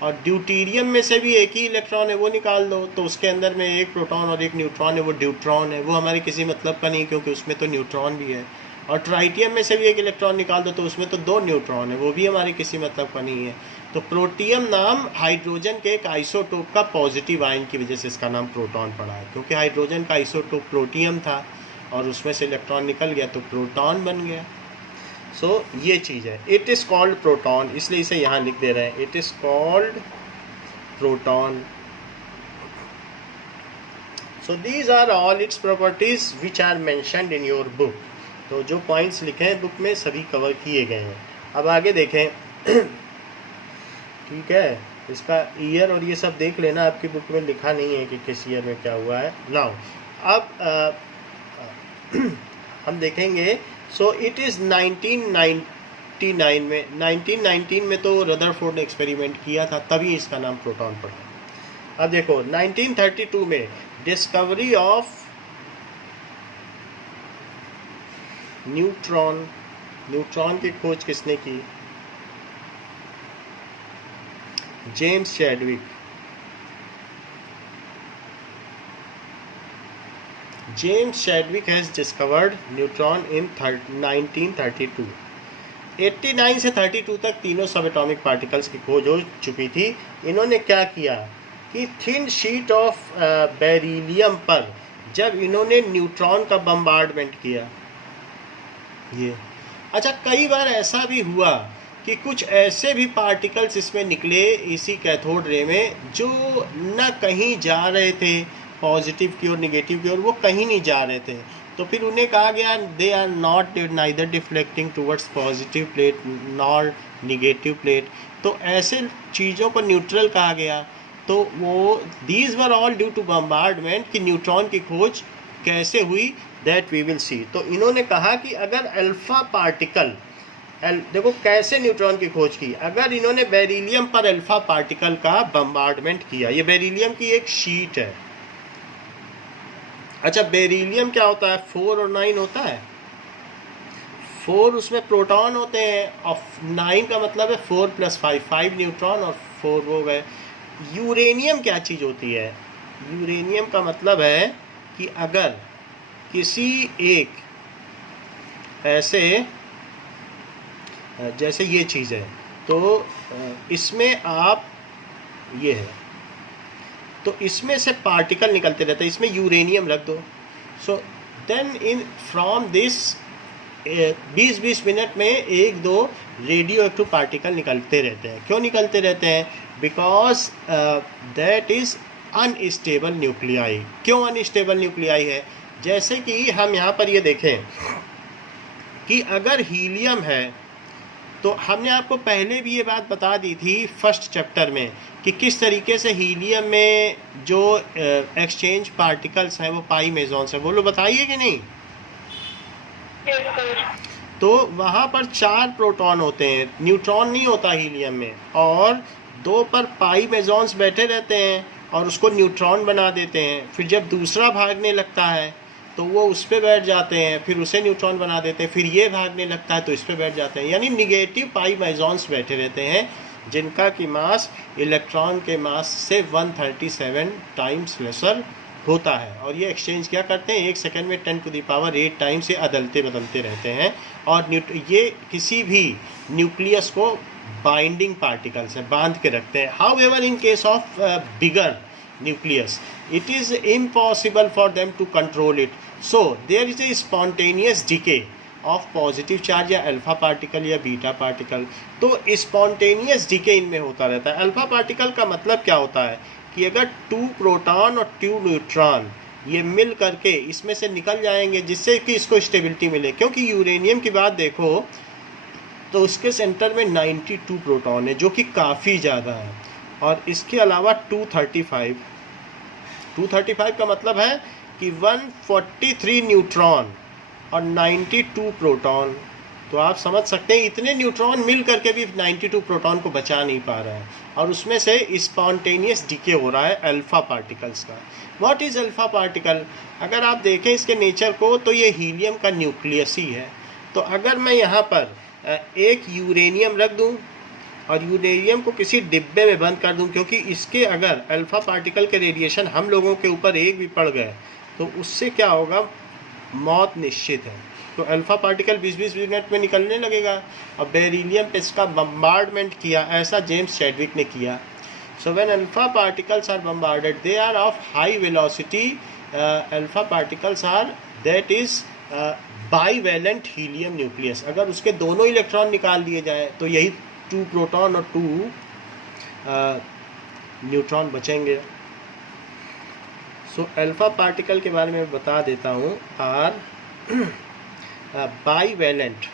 और ड्यूटीरियम में से भी एक ही इलेक्ट्रॉन है, वो निकाल दो तो उसके अंदर में एक प्रोटॉन और एक न्यूट्रॉन है, वो ड्यूट्रॉन है, वो हमारे किसी मतलब का नहीं क्योंकि उसमें तो न्यूट्रॉन भी है। और ट्राइटियम में से भी एक इलेक्ट्रॉन निकाल दो तो उसमें तो 2 न्यूट्रॉन है, वो भी हमारे किसी मतलब का नहीं है। तो प्रोटियम नाम हाइड्रोजन के एक आइसोटोप का पॉजिटिव आयन की वजह से इसका नाम प्रोटॉन पड़ा है, क्योंकि हाइड्रोजन का आइसोटोप प्रोटियम था और उसमें से इलेक्ट्रॉन निकल गया तो प्रोटॉन बन गया। सो ये चीज़ है, इट इज़ कॉल्ड प्रोटॉन, इसलिए इसे यहाँ लिख दे रहे हैं, it is called proton. So these are all its properties which are mentioned in your book. तो जो पॉइंट्स लिखे हैं बुक में सभी कवर किए गए हैं। अब आगे देखें ठीक है, इसका ईयर और ये सब देख लेना, आपकी बुक में लिखा नहीं है कि किस ईयर में क्या हुआ है। नाउ अब हम देखेंगे। सो इट इज़ 1999 में, 1919 में तो रदरफोर्ड ने एक्सपेरिमेंट किया था, तभी इसका नाम प्रोटॉन पड़ा। अब देखो 1932 में डिस्कवरी ऑफ न्यूट्रॉन, न्यूट्रॉन की खोज किसने की, James Chadwick. James Chadwick has discovered neutron in 1932। 89 से 32 तक तीनों सब एटॉमिक पार्टिकल्स की खोज हो चुकी थी। इन्होंने क्या किया कि थिन शीट ऑफ बेरिलियम पर जब इन्होंने न्यूट्रॉन का बम्बार्डमेंट किया, ये अच्छा, कई बार ऐसा भी हुआ कि कुछ ऐसे भी पार्टिकल्स इसमें निकले इसी कैथोड रे में जो न कहीं जा रहे थे पॉजिटिव की ओर निगेटिव की ओर, वो कहीं नहीं जा रहे थे, तो फिर उन्हें कहा गया they are not neither deflecting towards positive plate nor negative plate. तो ऐसे चीज़ों को न्यूट्रल कहा गया। तो वो these were all due to bombardment, कि न्यूट्रॉन की खोज कैसे हुई दैट वी विल सी। तो इन्होंने कहा कि अगर अल्फा पार्टिकल, देखो कैसे न्यूट्रॉन की खोज की, अगर इन्होंने बेरिलियम पर अल्फा पार्टिकल का बम्बार्डमेंट किया, ये बेरिलियम की एक शीट है। अच्छा, बेरिलियम क्या होता है, 4 और 9 होता है। 4 उसमें प्रोटॉन होते हैं और 9 का मतलब है 4 + 5, 5 न्यूट्रॉन और 4 वो गए। यूरेनियम क्या चीज़ होती है, यूरेनियम का मतलब है कि अगर किसी एक ऐसे, जैसे ये चीज़ है तो इसमें आप, ये है तो इसमें से पार्टिकल निकलते रहते हैं, इसमें यूरेनियम रख दो। So then in from this 20-20 minute में 1-2 रेडियो एक्टिव पार्टिकल निकलते रहते हैं। क्यों निकलते रहते हैं, because that is unstable nuclei. क्यों अनस्टेबल न्यूक्लियाई है, जैसे कि हम यहाँ पर ये देखें कि अगर हीलियम है तो हमने आपको पहले भी ये बात बता दी थी फर्स्ट चैप्टर में कि किस तरीके से हीलियम में जो एक्सचेंज पार्टिकल्स हैं वो पाई मेजॉन्स हैं, वो लोग बताइए कि नहीं। तो वहाँ पर 4 प्रोटॉन होते हैं, न्यूट्रॉन नहीं होता हीलियम में, और 2 पर पाई मेजॉन्स बैठे रहते हैं और उसको न्यूट्रॉन बना देते हैं। फिर जब दूसरा भागने लगता है तो वो उस पर बैठ जाते हैं, फिर उसे न्यूट्रॉन बना देते हैं, फिर ये भागने लगता है तो इस पर बैठ जाते हैं। यानी निगेटिव पाई मेजॉन्स बैठे रहते हैं जिनका कि मास इलेक्ट्रॉन के मास से 137 टाइम्स लेसर होता है। और ये एक्सचेंज क्या करते हैं, 1 सेकंड में 10⁸ टाइम्स से अदलते बदलते रहते हैं। और ये किसी भी न्यूक्लियस को बाइंडिंग पार्टिकल्स है, बांध के रखते हैं। How ever in case of bigger nucleus it is impossible for them to control it, so there is a spontaneous decay of positive charge या अल्फा पार्टिकल या बीटा पार्टिकल। तो spontaneous decay इनमें होता रहता है। अल्फा पार्टिकल का मतलब क्या होता है कि अगर 2 प्रोटॉन और 2 न्यूट्रॉन ये मिल करके इसमें से निकल जाएंगे जिससे कि इसको स्टेबिलिटी मिले, क्योंकि यूरेनियम की बात देखो तो उसके सेंटर में 92 प्रोटॉन है जो कि काफ़ी ज़्यादा है, और इसके अलावा 235 का मतलब है कि 143 न्यूट्रॉन और 92 प्रोटॉन। तो आप समझ सकते हैं इतने न्यूट्रॉन मिल करके भी 92 प्रोटॉन को बचा नहीं पा रहे हैं, और उसमें से स्पॉन्टेनियस डीके हो रहा है अल्फ़ा पार्टिकल्स का। What is alpha particle? अगर आप देखें इसके नेचर को तो ये हीलियम का न्यूक्लियस ही है। तो अगर मैं यहाँ पर एक यूरेनियम रख दूँ और यूरेनियम को किसी डिब्बे में बंद कर दूं, क्योंकि इसके अगर अल्फ़ा पार्टिकल के रेडिएशन हम लोगों के ऊपर एक भी पड़ गए तो उससे क्या होगा, मौत निश्चित है। तो अल्फ़ा पार्टिकल 20-20 मिनट में निकलने लगेगा। अब बेरिलियम पे इसका बम्बार्डमेंट किया, ऐसा जेम्स चैडविक ने किया। So when alpha particles are bombarded they are of high velocity. Alpha particles are that is bivalent helium nucleus. अगर उसके दोनों इलेक्ट्रॉन निकाल दिए जाए तो यही 2 प्रोटॉन और 2 न्यूट्रॉन बचेंगे। सो अल्फ़ा पार्टिकल के बारे में बता देता हूँ। Are bivalent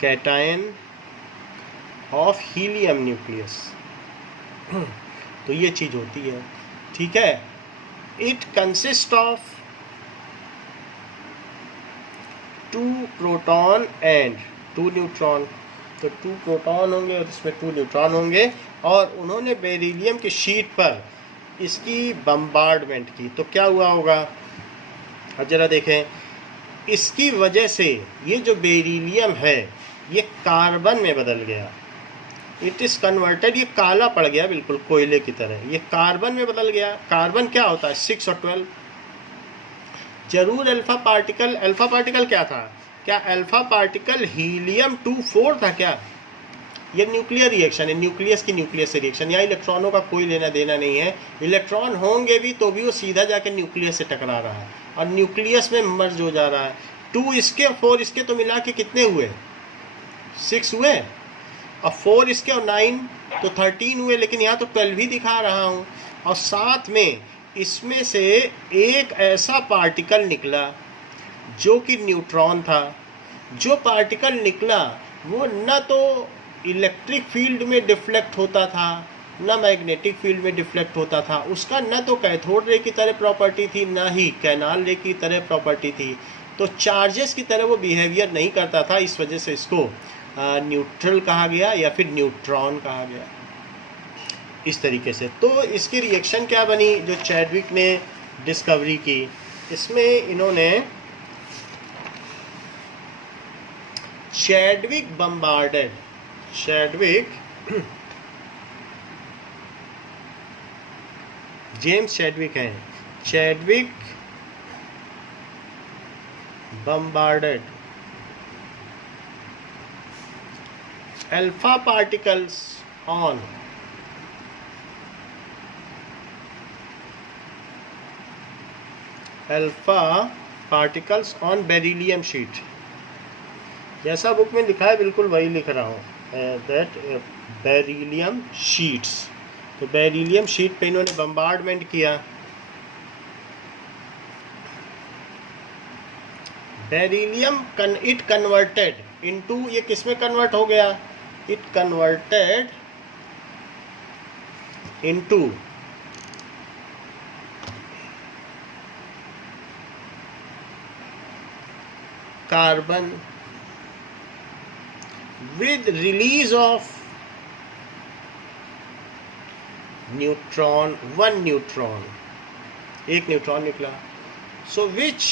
cation of helium nucleus. तो ये चीज़ होती है, ठीक है। It consist of 2 proton and 2 neutron. तो 2 प्रोटॉन होंगे और इसमें 2 न्यूट्रॉन होंगे, और उन्होंने बेरिलियम की शीट पर इसकी बम्बार्डमेंट की। तो क्या हुआ होगा, अब जरा देखें, इसकी वजह से ये जो बेरिलियम है ये कार्बन में बदल गया। इट इज़ कन्वर्टेड, ये काला पड़ गया बिल्कुल कोयले की तरह, ये कार्बन में बदल गया। कार्बन क्या होता है, 6 और 12। जरूर अल्फ़ा पार्टिकल क्या था, क्या अल्फ़ा पार्टिकल हीलियम 24 था क्या? ये न्यूक्लियर रिएक्शन है, न्यूक्लियस की न्यूक्लियस से रिएक्शन। यहाँ इलेक्ट्रॉनों का कोई लेना देना नहीं है। इलेक्ट्रॉन होंगे भी तो भी वो सीधा जाकर न्यूक्लियस से टकरा रहा है और न्यूक्लियस में मर्ज हो जा रहा है। 2 इसके 4 इसके तो मिला के कितने हुए, 6 हुए, और 4 इसके और 9 तो 13 हुए। लेकिन यहाँ तो 12 ही दिखा रहा हूँ, और साथ में इसमें से एक ऐसा पार्टिकल निकला जो कि न्यूट्रॉन था। जो पार्टिकल निकला वो न तो इलेक्ट्रिक फील्ड में डिफ्लेक्ट होता था न मैग्नेटिक फील्ड में डिफ्लेक्ट होता था। उसका न तो कैथोड रे की तरह प्रॉपर्टी थी न ही कैनाल रे की तरह प्रॉपर्टी थी। तो चार्जेस की तरह वो बिहेवियर नहीं करता था, इस वजह से इसको न्यूट्रल कहा गया या फिर न्यूट्रॉन कहा गया, इस तरीके से। तो इसकी रिएक्शन क्या बनी जो चैडविक ने डिस्कवरी की, इसमें इन्होंने जेम्स चैडविक हैं, Chadwick bombarded alpha particles on beryllium sheet. जैसा बुक में लिखा है बिल्कुल वही लिख रहा हूँ, दैट बेरिलियम शीट्स। तो बेरिलियम शीट पे इन्होंने बम्बार्डमेंट किया। बेरिलियम इट कन्वर्टेड इनटू, ये किस में कन्वर्ट हो गया, it converted into carbon with release of neutron, one neutron, एक न्यूट्रॉन निकला, so which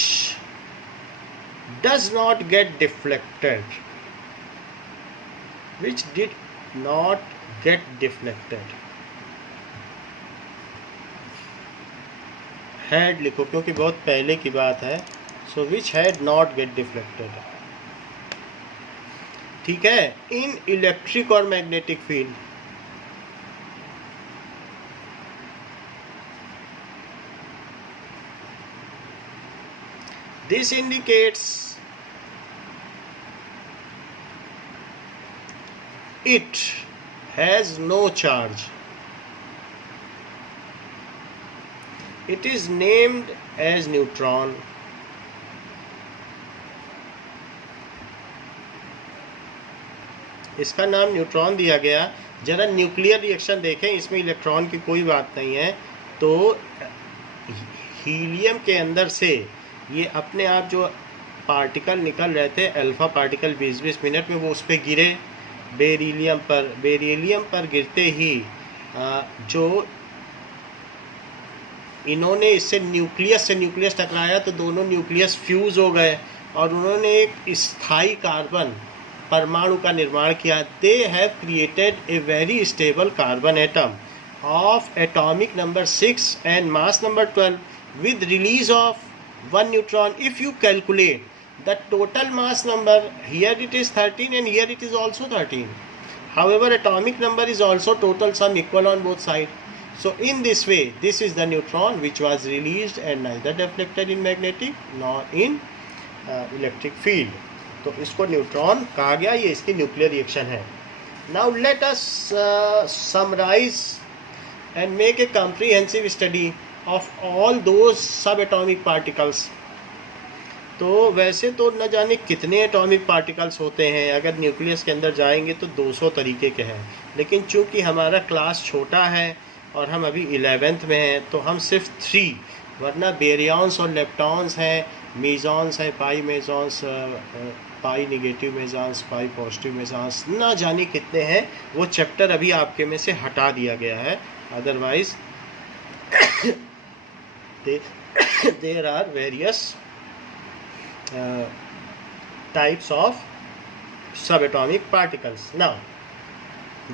does not get deflected, which did not get deflected। had लिखो क्योंकि बहुत पहले की बात है, so which had not get deflected, ठीक है, इन इलेक्ट्रिक और magnetic field. This indicates it has no charge. It is named as neutron. इसका नाम न्यूट्रॉन दिया गया। जरा न्यूक्लियर रिएक्शन देखें, इसमें इलेक्ट्रॉन की कोई बात नहीं है। तो हीलियम के अंदर से ये अपने आप जो पार्टिकल निकल रहे थे, अल्फ़ा पार्टिकल 20-20 मिनट में, वो उस पर गिरे बेरिलियम पर गिरते ही जो इन्होंने इससे न्यूक्लियस टकराया तो दोनों न्यूक्लियस फ्यूज़ हो गए और उन्होंने एक स्थायी कार्बन परमाणु का निर्माण किया। They have created a very stable carbon atom of atomic number 6 and mass number 12 with release of one neutron. If you calculate the total mass number, here it is 13 and here it is also 13. However, atomic number is also total sum equal on both sides. So in this way, this is the neutron which was released and neither deflected in magnetic nor in electric field. तो इसको neutron कहा गया, ये इसकी nuclear reaction है। Now let us summarize and make a comprehensive study of all those subatomic particles. तो वैसे तो न जाने कितने एटॉमिक पार्टिकल्स होते हैं, अगर न्यूक्लियस के अंदर जाएंगे तो 200 तरीके के हैं, लेकिन चूंकि हमारा क्लास छोटा है और हम अभी 11th में हैं तो हम सिर्फ 3, वरना बेरियॉन्स और लेप्टॉन्स हैं, मेजॉन्स हैं, पाई मेजॉन्स, पाई निगेटिव मेजॉन्स, पाई पॉजिटिव मेजॉन्स, ना जाने कितने हैं। वो चैप्टर अभी आपके में से हटा दिया गया है, otherwise there are various types of subatomic particles. Now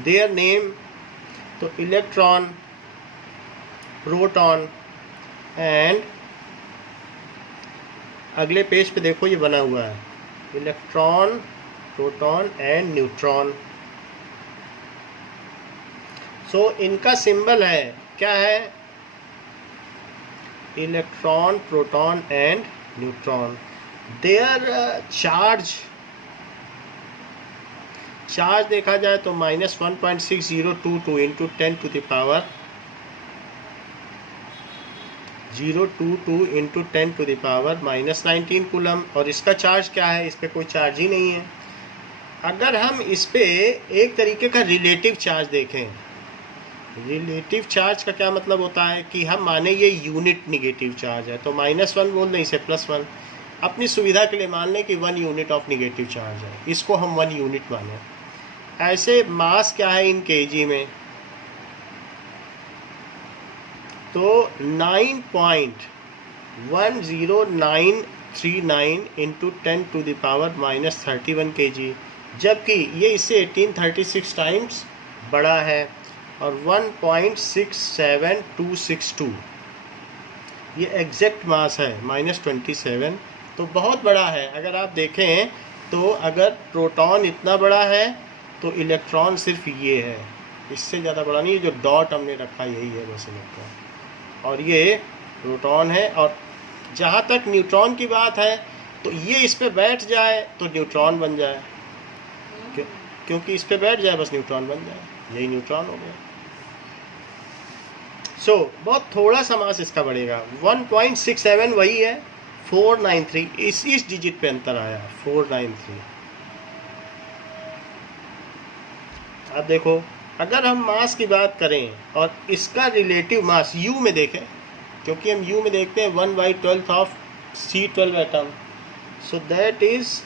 their name, तो इलेक्ट्रॉन, प्रोटॉन एंड, अगले पेज पे देखो ये बना हुआ है, electron, proton and neutron. So इनका सिंबल है, क्या है? Electron, proton and neutron. Their charge देखा जाए तो -1.6022 into 10 to the power 022 into 10 to the power -19 coulomb. और इसका चार्ज क्या है? इस पर कोई चार्ज ही नहीं है। अगर हम इस पे एक तरीके का रिलेटिव चार्ज देखें, रिलेटिव चार्ज का क्या मतलब होता है कि हम माने ये यूनिट निगेटिव चार्ज है तो -1 बोल दें, इसे +1। अपनी सुविधा के लिए मान लें कि 1 यूनिट ऑफ निगेटिव चार्ज है, इसको हम 1 यूनिट माने। ऐसे मास क्या है इन केजी में? तो 9.10939 into 10 to the power -31 kg, जबकि ये इससे 1836 टाइम्स बड़ा है। और 1.67262 ये एग्जैक्ट मास है, -27, तो बहुत बड़ा है। अगर आप देखें तो अगर प्रोटॉन इतना बड़ा है तो इलेक्ट्रॉन सिर्फ ये है, इससे ज़्यादा बड़ा नहीं। जो डॉट हमने रखा यही है बस इलेक्ट्रॉन, और ये प्रोटॉन है। और जहाँ तक न्यूट्रॉन की बात है तो ये इस पर बैठ जाए तो न्यूट्रॉन बन जाए, क्योंकि इस पर बैठ जाए बस न्यूट्रॉन बन जाए, यही न्यूट्रॉन हो गया। सो बहुत थोड़ा सा मास इसका बढ़ेगा। 1.67 वही है, 493 इस डिजिट पे अंतर आया, 493। अब देखो, अगर हम मास की बात करें और इसका रिलेटिव मास यू में देखें, क्योंकि हम यू में देखते हैं 1/12 of C12 atom, so that is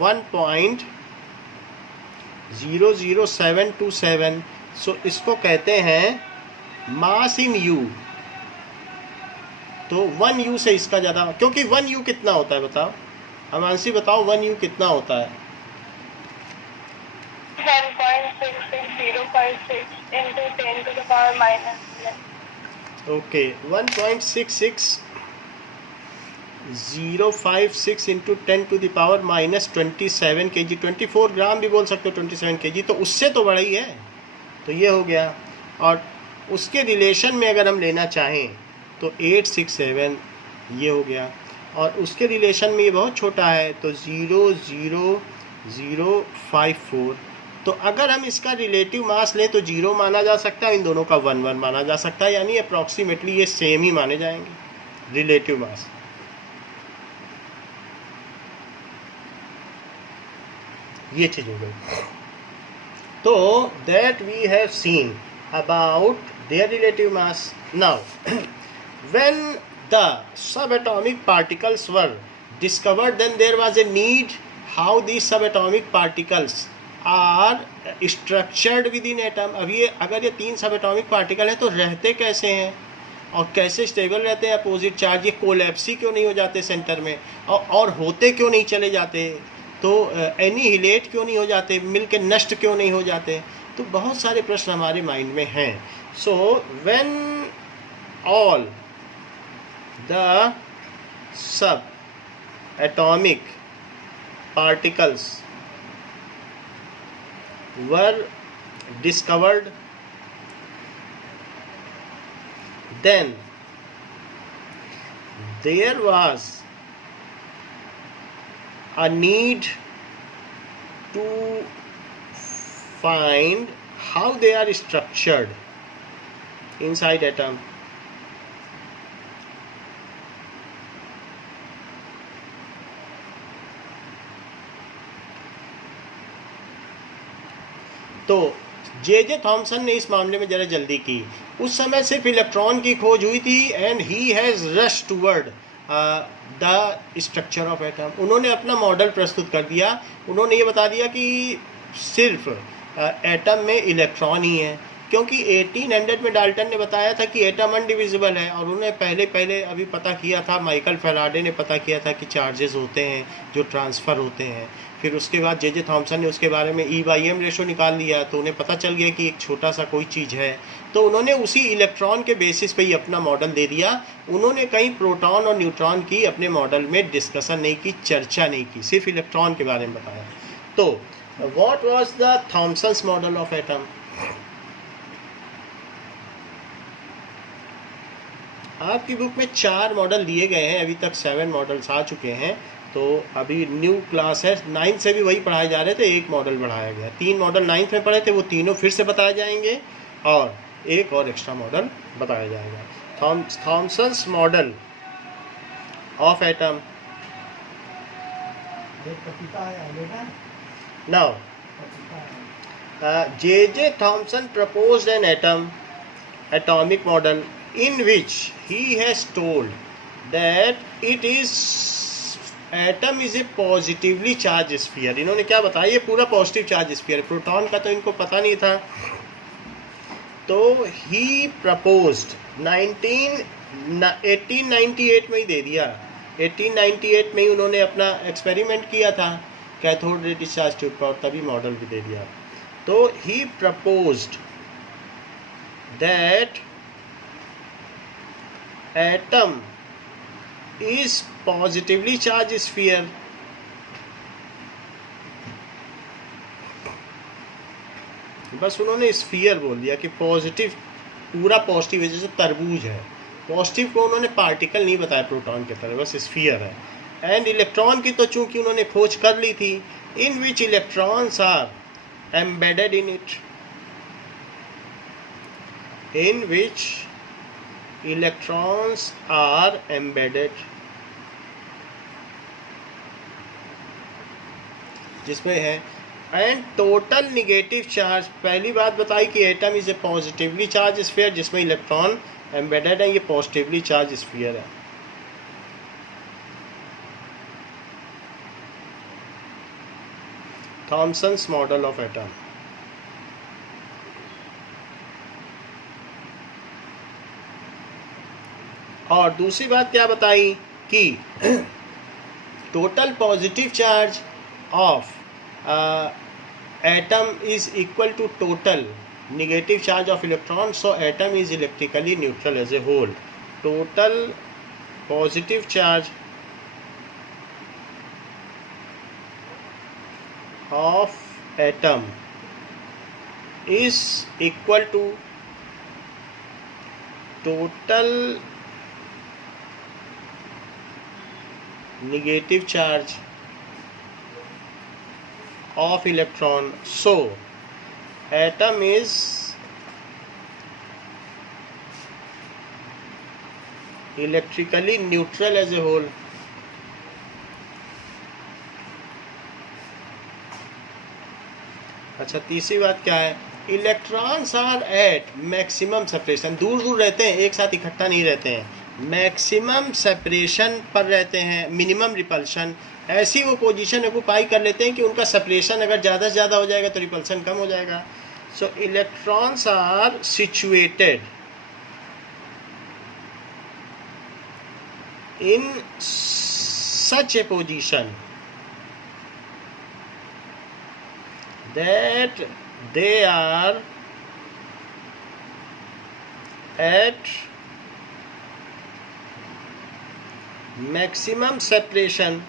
1.00727। सो इसको कहते हैं मास इन यू। तो 1 यू से इसका ज़्यादा, क्योंकि 1 यू कितना होता है बताओ, अमानसी बताओ 1 यू कितना होता है? 1.6656 into 10 to the power -11. Okay, 1.66056 into 10 to the power -27 kg, 24 gram भी बोल सकते हो, 27 kg, तो उससे तो बड़ा ही है। तो ये हो गया। और उसके रिलेशन में अगर हम लेना चाहें तो 867 ये हो गया, और उसके रिलेशन में ये बहुत छोटा है तो 00054 तो अगर हम इसका रिलेटिव मास लें तो 0 माना जा सकता है, इन दोनों का 1 1 माना जा सकता है, यानी अप्रॉक्सीमेटली ये सेम ही माने जाएंगे रिलेटिव मास। ये चीज हो गई। तो that we have seen about their relative mass. Now, when the subatomic particles were discovered, then there was a need how these subatomic particles are structured within atom. अब ये अगर ये 3 सबएटॉमिक पार्टिकल हैं तो रहते कैसे हैं और कैसे स्टेबल रहते हैं अपोजिट चार्ज, ये कोलैप्सी क्यों नहीं हो जाते सेंटर में, और होते क्यों नहीं चले जाते, तो एनिहिलेट क्यों नहीं हो जाते, मिलके नष्ट क्यों नहीं हो जाते। तो बहुत सारे प्रश्न हमारे माइंड में हैं। So when all the sub atomic particles were discovered, then there was a need to find how they are structured inside atom. तो जे थॉमसन ने इस मामले में ज़रा जल्दी की। उस समय सिर्फ इलेक्ट्रॉन की खोज हुई थी and he has rush toward the structure of atom. उन्होंने अपना मॉडल प्रस्तुत कर दिया। उन्होंने ये बता दिया कि सिर्फ एटम में इलेक्ट्रॉन ही है, क्योंकि 1800 में डाल्टन ने बताया था कि एटम अनडिविजिबल है, और उन्हें पहले अभी पता किया था, माइकल फैराडे ने पता किया था कि चार्जेस होते हैं जो ट्रांसफ़र होते हैं। फिर उसके बाद जे थॉमसन ने उसके बारे में E/m रेशो निकाल लिया, तो उन्हें पता चल गया कि एक छोटा सा कोई चीज़ है। तो उन्होंने उसी इलेक्ट्रॉन के बेसिस पे ही अपना मॉडल दे दिया। उन्होंने कहीं प्रोटॉन और न्यूट्रॉन की अपने मॉडल में डिस्कशन नहीं की, चर्चा नहीं की, सिर्फ इलेक्ट्रॉन के बारे में बताया। तो what was the Thomson's model of atom? आपकी बुक में 4 मॉडल दिए गए हैं, अभी तक 7 मॉडल्स आ चुके हैं। तो अभी न्यू क्लास है, 9th से भी वही पढ़ाए जा रहे थे, एक मॉडल बढ़ाया गया। 3 मॉडल 9th में पढ़े थे, वो तीनों फिर से बताए जाएंगे और एक और एक्स्ट्रा मॉडल बताया जाएगा। Thomson's model of atom. Now J Thomson proposed an atomic model in which he has told that it is atom is a positively charged sphere। इन्होंने क्या बताया, ये पूरा पॉजिटिव चार्ज स्फीयर है। प्रोटॉन का तो इनको पता नहीं था। तो ही प्रपोज्ड 1898 में ही दे दिया। 1898 में ही उन्होंने अपना एक्सपेरिमेंट किया था कैथोड रे डिस्चार्ज ट्यूब का, और तभी मॉडल भी दे दिया। तो ही proposed that atom is positively charged sphere। बस उन्होंने स्फीयर बोल दिया कि पॉजिटिव, पूरा पॉजिटिव है, जैसे तरबूज है। पॉजिटिव को उन्होंने पार्टिकल नहीं बताया प्रोटॉन की तरह, बस स्फीयर है। एंड इलेक्ट्रॉन की तो चूंकि उन्होंने खोज कर ली थी, in which electrons are embedded in it, in which electrons are embedded, जिसमें है एंड टोटल निगेटिव चार्ज। पहली बात बताई कि atom is a positively charge sphere जिसमें इलेक्ट्रॉन एम्बेडेड है, ये पॉजिटिवली चार्ज स्फीयर है। Thomson's model of atom. और दूसरी बात क्या बताई कि total positive charge of atom is equal to total negative charge of electron, so atom is electrically neutral as a whole. Total positive charge of atom is equal to total negative charge of electron, so atom is electrically neutral as a whole. अच्छा, तीसरी बात क्या है? Electrons are at maximum separation, दूर दूर रहते हैं, एक साथ इकट्ठा नहीं रहते हैं, मैक्सिमम सेपरेशन पर रहते हैं, मिनिमम रिपल्शन। ऐसी वो पोजीशन ऑक्यूपाई कर लेते हैं कि उनका सेपरेशन अगर ज़्यादा से ज़्यादा हो जाएगा तो रिपल्शन कम हो जाएगा। So electrons are situated in such a position that they are at maximum separation।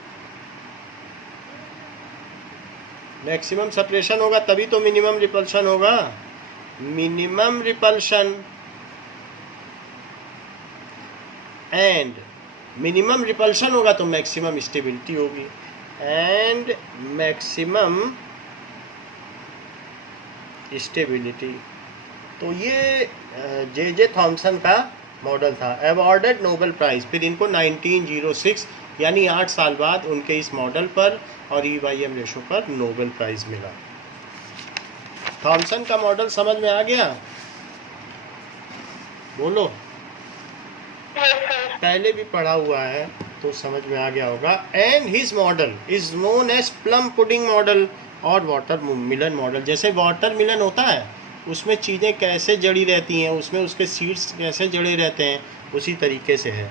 Maximum separation होगा तभी तो मिनिमम रिपल्शन होगा। Minimum repulsion and minimum repulsion होगा तो मैक्सिमम स्टेबिलिटी होगी, एंड मैक्सिमम स्टेबिलिटी। तो ये जे थॉमसन का मॉडल था, अवॉर्डेड नोबेल प्राइज़। फिर इनको 1906 यानी 8 साल बाद उनके इस मॉडल पर और E/M रेशो पर नोबेल प्राइज़ मिला। थॉमसन का मॉडल समझ में आ गया? बोलो। पहले भी पढ़ा हुआ है तो समझ में आ गया होगा। And his model is known as plum pudding model और वाटर मिलन मॉडल। जैसे वाटर मिलन होता है उसमें चीज़ें कैसे जड़ी रहती हैं, उसमें उसके सीड्स कैसे जड़े रहते हैं, उसी तरीके से है।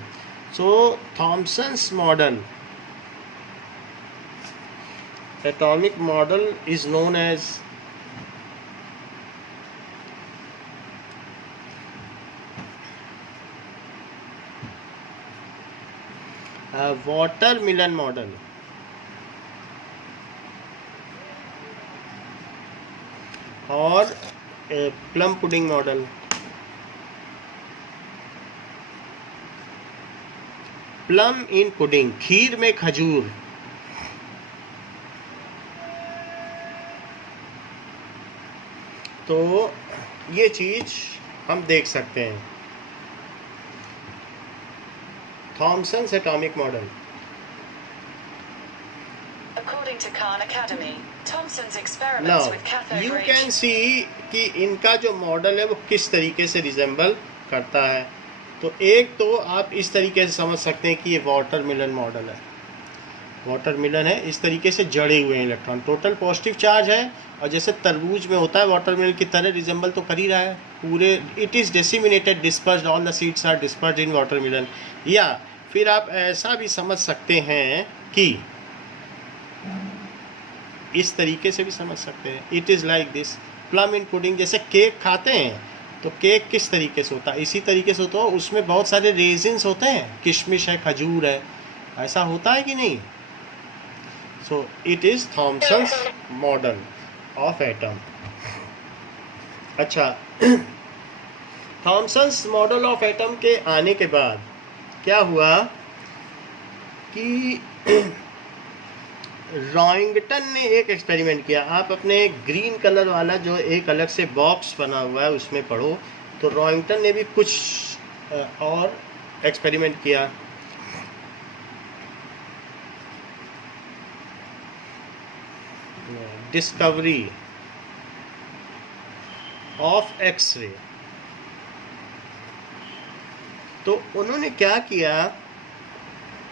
So Thomson's model, atomic model is known as watermelon model. और plum pudding model. Plum in pudding, खीर में खजूर। तो ये चीज हम देख सकते हैं। Thomson's atomic model. According to Khan Academy, Thomson's experiments Now, with cathode you ray can see कि इनका जो मॉडल है वो किस तरीके से रिजेंबल करता है। तो एक तो आप इस तरीके से समझ सकते हैं कि ये वाटर मिलन मॉडल है। वाटर मिलन है, इस तरीके से जड़े हुए हैं इलेक्ट्रॉन, टोटल पॉजिटिव चार्ज है, और जैसे तरबूज में होता है वाटर मिलन की तरह रिजेंबल तो कर ही रहा है पूरे। It is disseminated dispersed, all the seeds are dispersed in watermelon. या फिर आप ऐसा भी समझ सकते हैं कि इस तरीके से भी समझ सकते हैं, it is like this plum in pudding. जैसे केक खाते हैं तो केक किस तरीके से होता है, इसी तरीके से होता है, उसमें बहुत सारे रेजिन्स होते हैं, किशमिश है, खजूर है, ऐसा होता है कि नहीं। So it is Thomson's model of atom. अच्छा, थॉमसन्स मॉडल ऑफ एटम के आने के बाद क्या हुआ कि रॉइंगटन ने एक एक्सपेरिमेंट किया। आप अपने ग्रीन कलर वाला जो एक अलग से बॉक्स बना हुआ है उसमें पढ़ो, तो रॉइंगटन ने भी कुछ और एक्सपेरिमेंट किया। Discovery of X-ray. तो उन्होंने क्या किया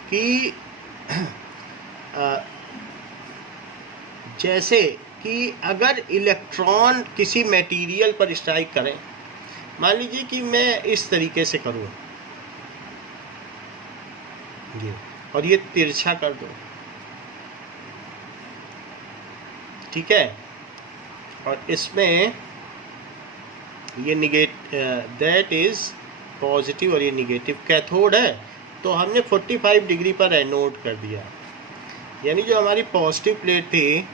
कि जैसे कि अगर इलेक्ट्रॉन किसी मटेरियल पर स्ट्राइक करें, मान लीजिए कि मैं इस तरीके से करूं ये, और ये तिरछा कर दो, ठीक है, और इसमें ये दैट इज पॉजिटिव और ये निगेटिव कैथोड है, तो हमने 45 डिग्री पर एनोड कर दिया। यानी जो हमारी पॉजिटिव प्लेट थी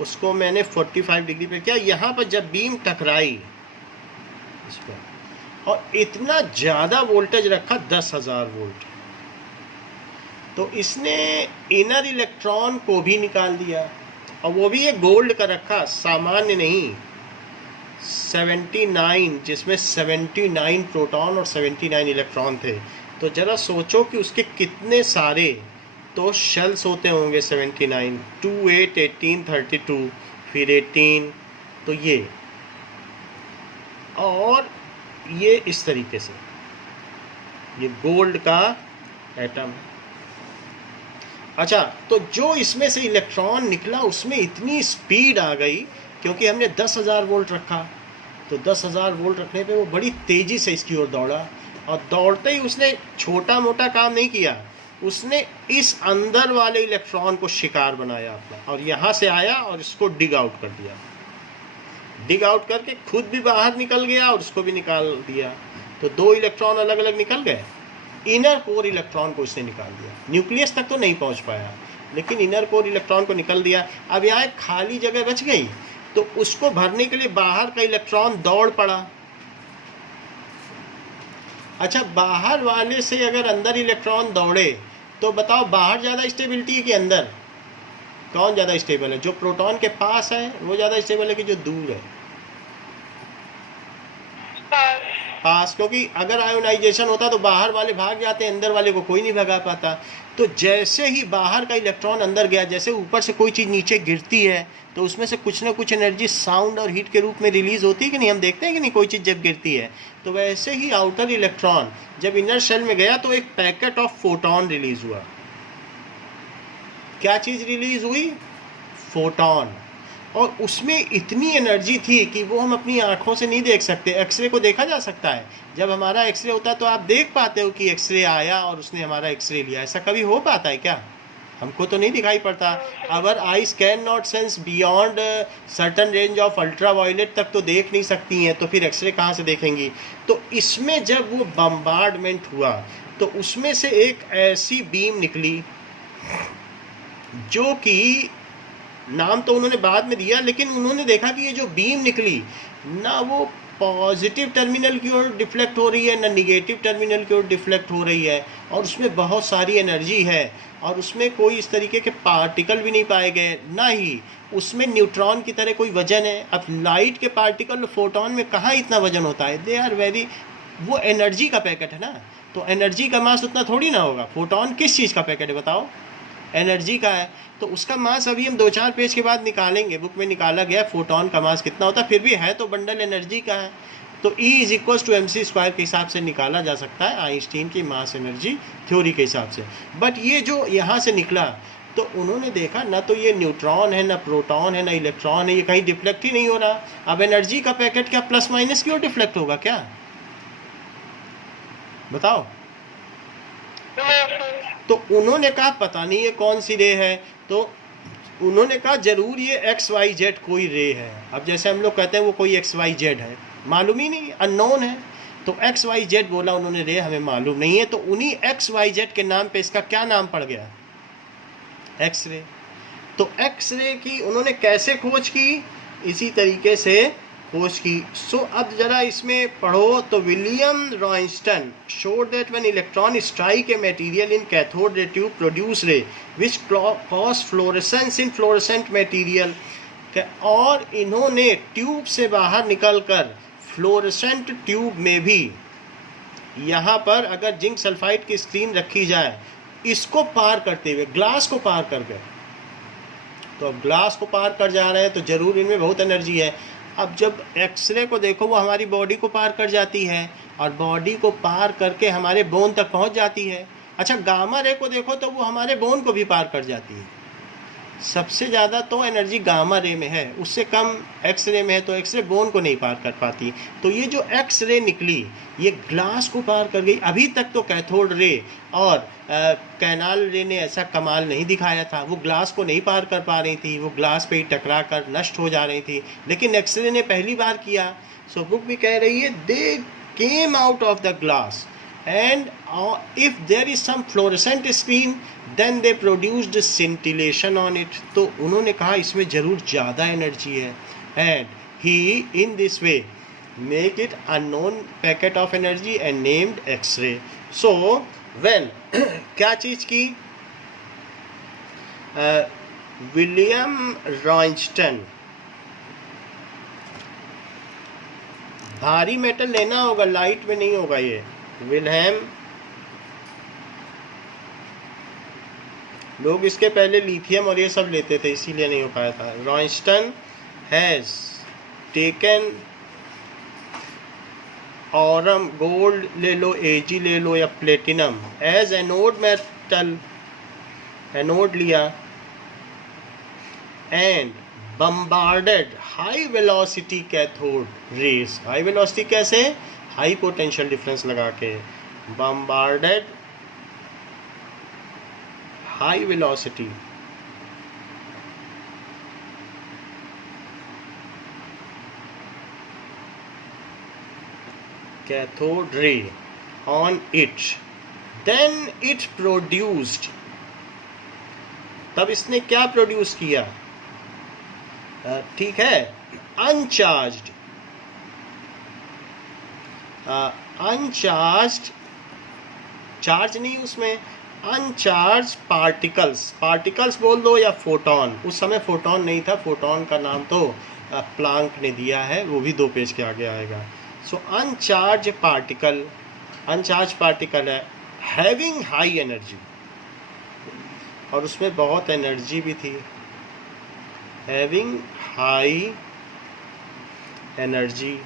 उसको मैंने 45 डिग्री पे किया। यहाँ पर जब बीम टकराई इस पर, और इतना ज़्यादा वोल्टेज रखा 10,000 वोल्ट, तो इसने इनर इलेक्ट्रॉन को भी निकाल दिया, और वो भी ये गोल्ड का रखा, सामान्य नहीं, 79, जिसमें 79 प्रोटॉन और 79 इलेक्ट्रॉन थे। तो ज़रा सोचो कि उसके कितने सारे तो शेल्स होते होंगे। 79, 2, 8, 18, 32, फिर 18, तो ये और ये इस तरीके से ये गोल्ड का एटम। अच्छा, तो जो इसमें से इलेक्ट्रॉन निकला उसमें इतनी स्पीड आ गई क्योंकि हमने 10,000 वोल्ट रखा, तो 10,000 वोल्ट रखने पे वो बड़ी तेज़ी से इसकी ओर दौड़ा, और दौड़ते ही उसने छोटा मोटा काम नहीं किया, उसने इस अंदर वाले इलेक्ट्रॉन को शिकार बनाया अपना, और यहाँ से आया और इसको डिग आउट कर दिया। डिग आउट करके खुद भी बाहर निकल गया और उसको भी निकाल दिया। तो 2 इलेक्ट्रॉन अलग अलग निकल गए। इनर कोर इलेक्ट्रॉन को इसने निकाल दिया, न्यूक्लियस तक तो नहीं पहुंच पाया, लेकिन इनर कोर इलेक्ट्रॉन को निकल दिया। अब यहाँ एक खाली जगह बच गई, तो उसको भरने के लिए बाहर का इलेक्ट्रॉन दौड़ पड़ा। अच्छा, बाहर वाले से अगर अंदर इलेक्ट्रॉन दौड़े तो बताओ बाहर ज़्यादा स्टेबिलिटी है कि अंदर? कौन ज़्यादा स्टेबल है? जो प्रोटॉन के पास है वो ज़्यादा स्टेबल है कि जो दूर है? पास, क्योंकि अगर आयोनाइजेशन होता तो बाहर वाले भाग जाते, अंदर वाले को कोई नहीं भगा पाता। तो जैसे ही बाहर का इलेक्ट्रॉन अंदर गया, जैसे ऊपर से कोई चीज़ नीचे गिरती है तो उसमें से कुछ ना कुछ एनर्जी साउंड और हीट के रूप में रिलीज होती है कि नहीं? हम देखते हैं कि नहीं कोई चीज़ जब गिरती है। तो वैसे ही आउटर इलेक्ट्रॉन जब इनर शेल में गया तो एक पैकेट ऑफ फोटॉन रिलीज हुआ। क्या चीज़ रिलीज हुई? फोटॉन। और उसमें इतनी एनर्जी थी कि वो हम अपनी आँखों से नहीं देख सकते। एक्सरे को देखा जा सकता है, जब हमारा एक्सरे होता है तो आप देख पाते हो कि एक्सरे आया और उसने हमारा एक्सरे लिया। ऐसा कभी हो पाता है क्या? हमको तो नहीं दिखाई पड़ता। अवर eyes can not sense beyond certain range of ultraviolet तक तो देख नहीं सकती हैं, तो फिर एक्सरे कहाँ से देखेंगी? तो इसमें जब वो बम्बार्डमेंट हुआ तो उसमें से एक ऐसी बीम निकली जो कि नाम तो उन्होंने बाद में दिया, लेकिन उन्होंने देखा कि ये जो बीम निकली ना वो पॉजिटिव टर्मिनल की ओर डिफ्लेक्ट हो रही है ना निगेटिव टर्मिनल की ओर डिफ्लेक्ट हो रही है, और उसमें बहुत सारी एनर्जी है, और उसमें कोई इस तरीके के पार्टिकल भी नहीं पाए गए, ना ही उसमें न्यूट्रॉन की तरह कोई वजन है। अब लाइट के पार्टिकल फोटोन में कहाँ इतना वजन होता है? दे आर वेरी, वो एनर्जी का पैकेट है ना, तो एनर्जी का मास उतना थोड़ी ना होगा। फोटोन किस चीज़ का पैकेट है बताओ? एनर्जी का है। तो उसका मास अभी हम 2-4 पेज के बाद निकालेंगे, बुक में निकाला गया फोटोन का मास कितना होता है, फिर भी है तो बंडल एनर्जी का है। तो E = mc² के हिसाब से निकाला जा सकता है, आइंस्टीन की मास एनर्जी थ्योरी के हिसाब से। बट ये जो यहाँ से निकला तो उन्होंने देखा ना तो ये न्यूट्रॉन है, ना प्रोटॉन है, ना इलेक्ट्रॉन है, ये कहीं डिफ्लेक्ट ही नहीं हो रहा। अब एनर्जी का पैकेट क्या प्लस माइनस की ओर डिफ्लेक्ट होगा क्या? बताओ। तो उन्होंने कहा पता नहीं ये कौन सी रे है, तो उन्होंने कहा जरूर ये XYZ कोई रे है। अब जैसे हम लोग कहते हैं वो कोई XYZ है, मालूम ही नहीं, अननोन है, तो XYZ बोला उन्होंने, रे हमें मालूम नहीं है। तो उन्हीं XYZ के नाम पे इसका क्या नाम पड़ गया? एक्सरे। तो एक्सरे की उन्होंने कैसे खोज की? इसी तरीके से खोज की। सो अब जरा इसमें पढ़ो। तो William Royston showed that when electron strike a material in cathode ray tube produce ray which cause fluorescence in fluorescent material, और इन्होंने ट्यूब से बाहर निकलकर फ्लोरेसेंट ट्यूब में भी, यहाँ पर अगर जिंक सल्फाइड की स्क्रीन रखी जाए, इसको पार करते हुए ग्लास को पार कर गए। तो अब ग्लास को पार कर जा रहे हैं तो जरूर इनमें बहुत एनर्जी है। अब जब एक्सरे को देखो वो हमारी बॉडी को पार कर जाती है, और बॉडी को पार करके हमारे बोन तक पहुंच जाती है। अच्छा, गामा रे को देखो तो वो हमारे बोन को भी पार कर जाती है। सबसे ज़्यादा तो एनर्जी गामा रे में है, उससे कम एक्सरे में है, तो एक्सरे बोन को नहीं पार कर पाती। तो ये जो एक्सरे निकली ये ग्लास को पार कर गई। अभी तक तो कैथोड रे और कैनाल रे ने ऐसा कमाल नहीं दिखाया था, वो ग्लास को नहीं पार कर पा रही थी, वो ग्लास पे ही टकरा कर नष्ट हो जा रही थी, लेकिन एक्सरे ने पहली बार किया। सो बुक भी कह रही है they came out of the glass and if there is some fluorescent screen then they produced scintillation on it। तो उन्होंने कहा इसमें जरूर ज़्यादा एनर्जी है, and he in this way make it unknown packet of energy and named X-ray। so when क्या चीज़ की? William Royston भारी मेटल लेना होगा, लाइट में नहीं होगा ये। विल्हेम, लोग इसके पहले लिथियम और ये सब लेते थे, इसीलिए नहीं हो पाया था। Royston has taken aurum, gold ले लो, एजी ले लो या platinum, as anode metal, anode लिया, and bombarded high velocity cathode rays. High velocity कैसे? हाई पोटेंशियल डिफरेंस लगा के। Bombarded high velocity cathode ray on it, then it produced, तब इसने क्या प्रोड्यूस किया? ठीक है, अनचार्ज्ड, अनचार्ज्ड, चार्ज नहीं उसमें, अनचार्ज पार्टिकल्स, पार्टिकल्स बोल दो या फोटोन। उस समय फोटोन नहीं था, फोटोन का नाम तो प्लांक ने दिया है, वो भी 2 पेज के आगे आएगा। सो अनचार्ज पार्टिकल, अनचार्ज पार्टिकल है, हैविंग हाई एनर्जी, और उसमें बहुत एनर्जी भी थी, having high energy.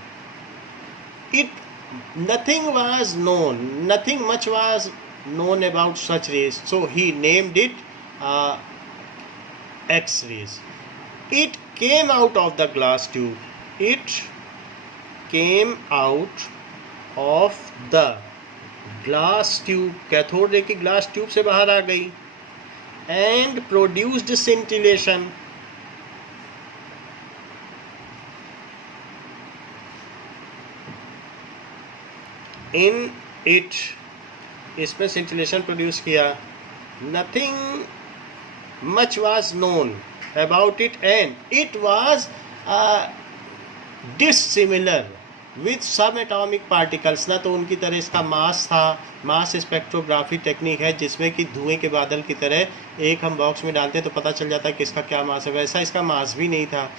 It nothing was known, nothing much was known about such rays, so he named it X-rays. It came out of the glass tube, it came out of the glass tube, cathode ray की glass tube से बाहर आ गई, and produced scintillation, in it, इसमें scintillation produce किया। nothing much was known about it and it was dissimilar with subatomic particles। ना तो उनकी तरह इसका मास था, मास स्पेक्ट्रोग्राफी टेक्निक है जिसमें कि धुएं के बादल की तरह एक हम बॉक्स में डालते हैं तो पता चल जाता है कि इसका क्या मास है, वैसा इसका मास भी नहीं था।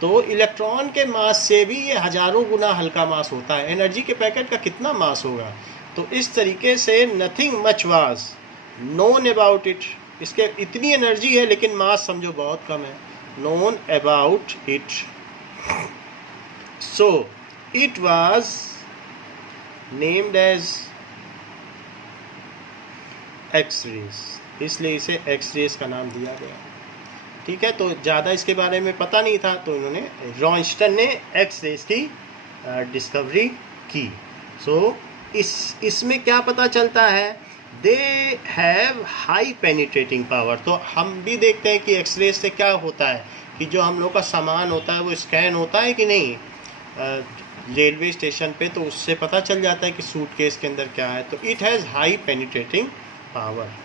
तो इलेक्ट्रॉन के मास से भी ये हजारों गुना हल्का मास होता है। एनर्जी के पैकेट का कितना मास होगा? तो इस तरीके से nothing much was known about it, इसके इतनी एनर्जी है लेकिन मास समझो बहुत कम है, known about it. So it was named as X-rays, इसलिए इसे एक्स-रेज का नाम दिया गया। ठीक है, तो ज़्यादा इसके बारे में पता नहीं था तो इन्होंने, रॉयस्टन ने एक्स-रेज की डिस्कवरी की। सो इसमें क्या पता चलता है? They have high penetrating power. तो हम भी देखते हैं कि एक्स-रेज से क्या होता है कि जो हम लोग का सामान होता है वो स्कैन होता है कि नहीं रेलवे स्टेशन पे, तो उससे पता चल जाता है कि सूटकेस के अंदर क्या है। तो it has high penetrating power.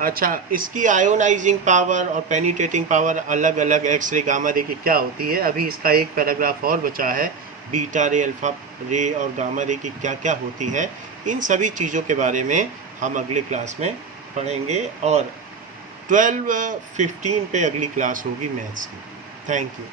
अच्छा, इसकी आयोनाइजिंग पावर और पेनिट्रेटिंग पावर अलग अलग एक्सरे गामा रे की क्या होती है, अभी इसका एक पैराग्राफ और बचा है। बीटा रे, अल्फा रे और गामा रे की क्या क्या होती है, इन सभी चीज़ों के बारे में हम अगले क्लास में पढ़ेंगे। और 12-15 पे अगली क्लास होगी मैथ्स की। Thank you.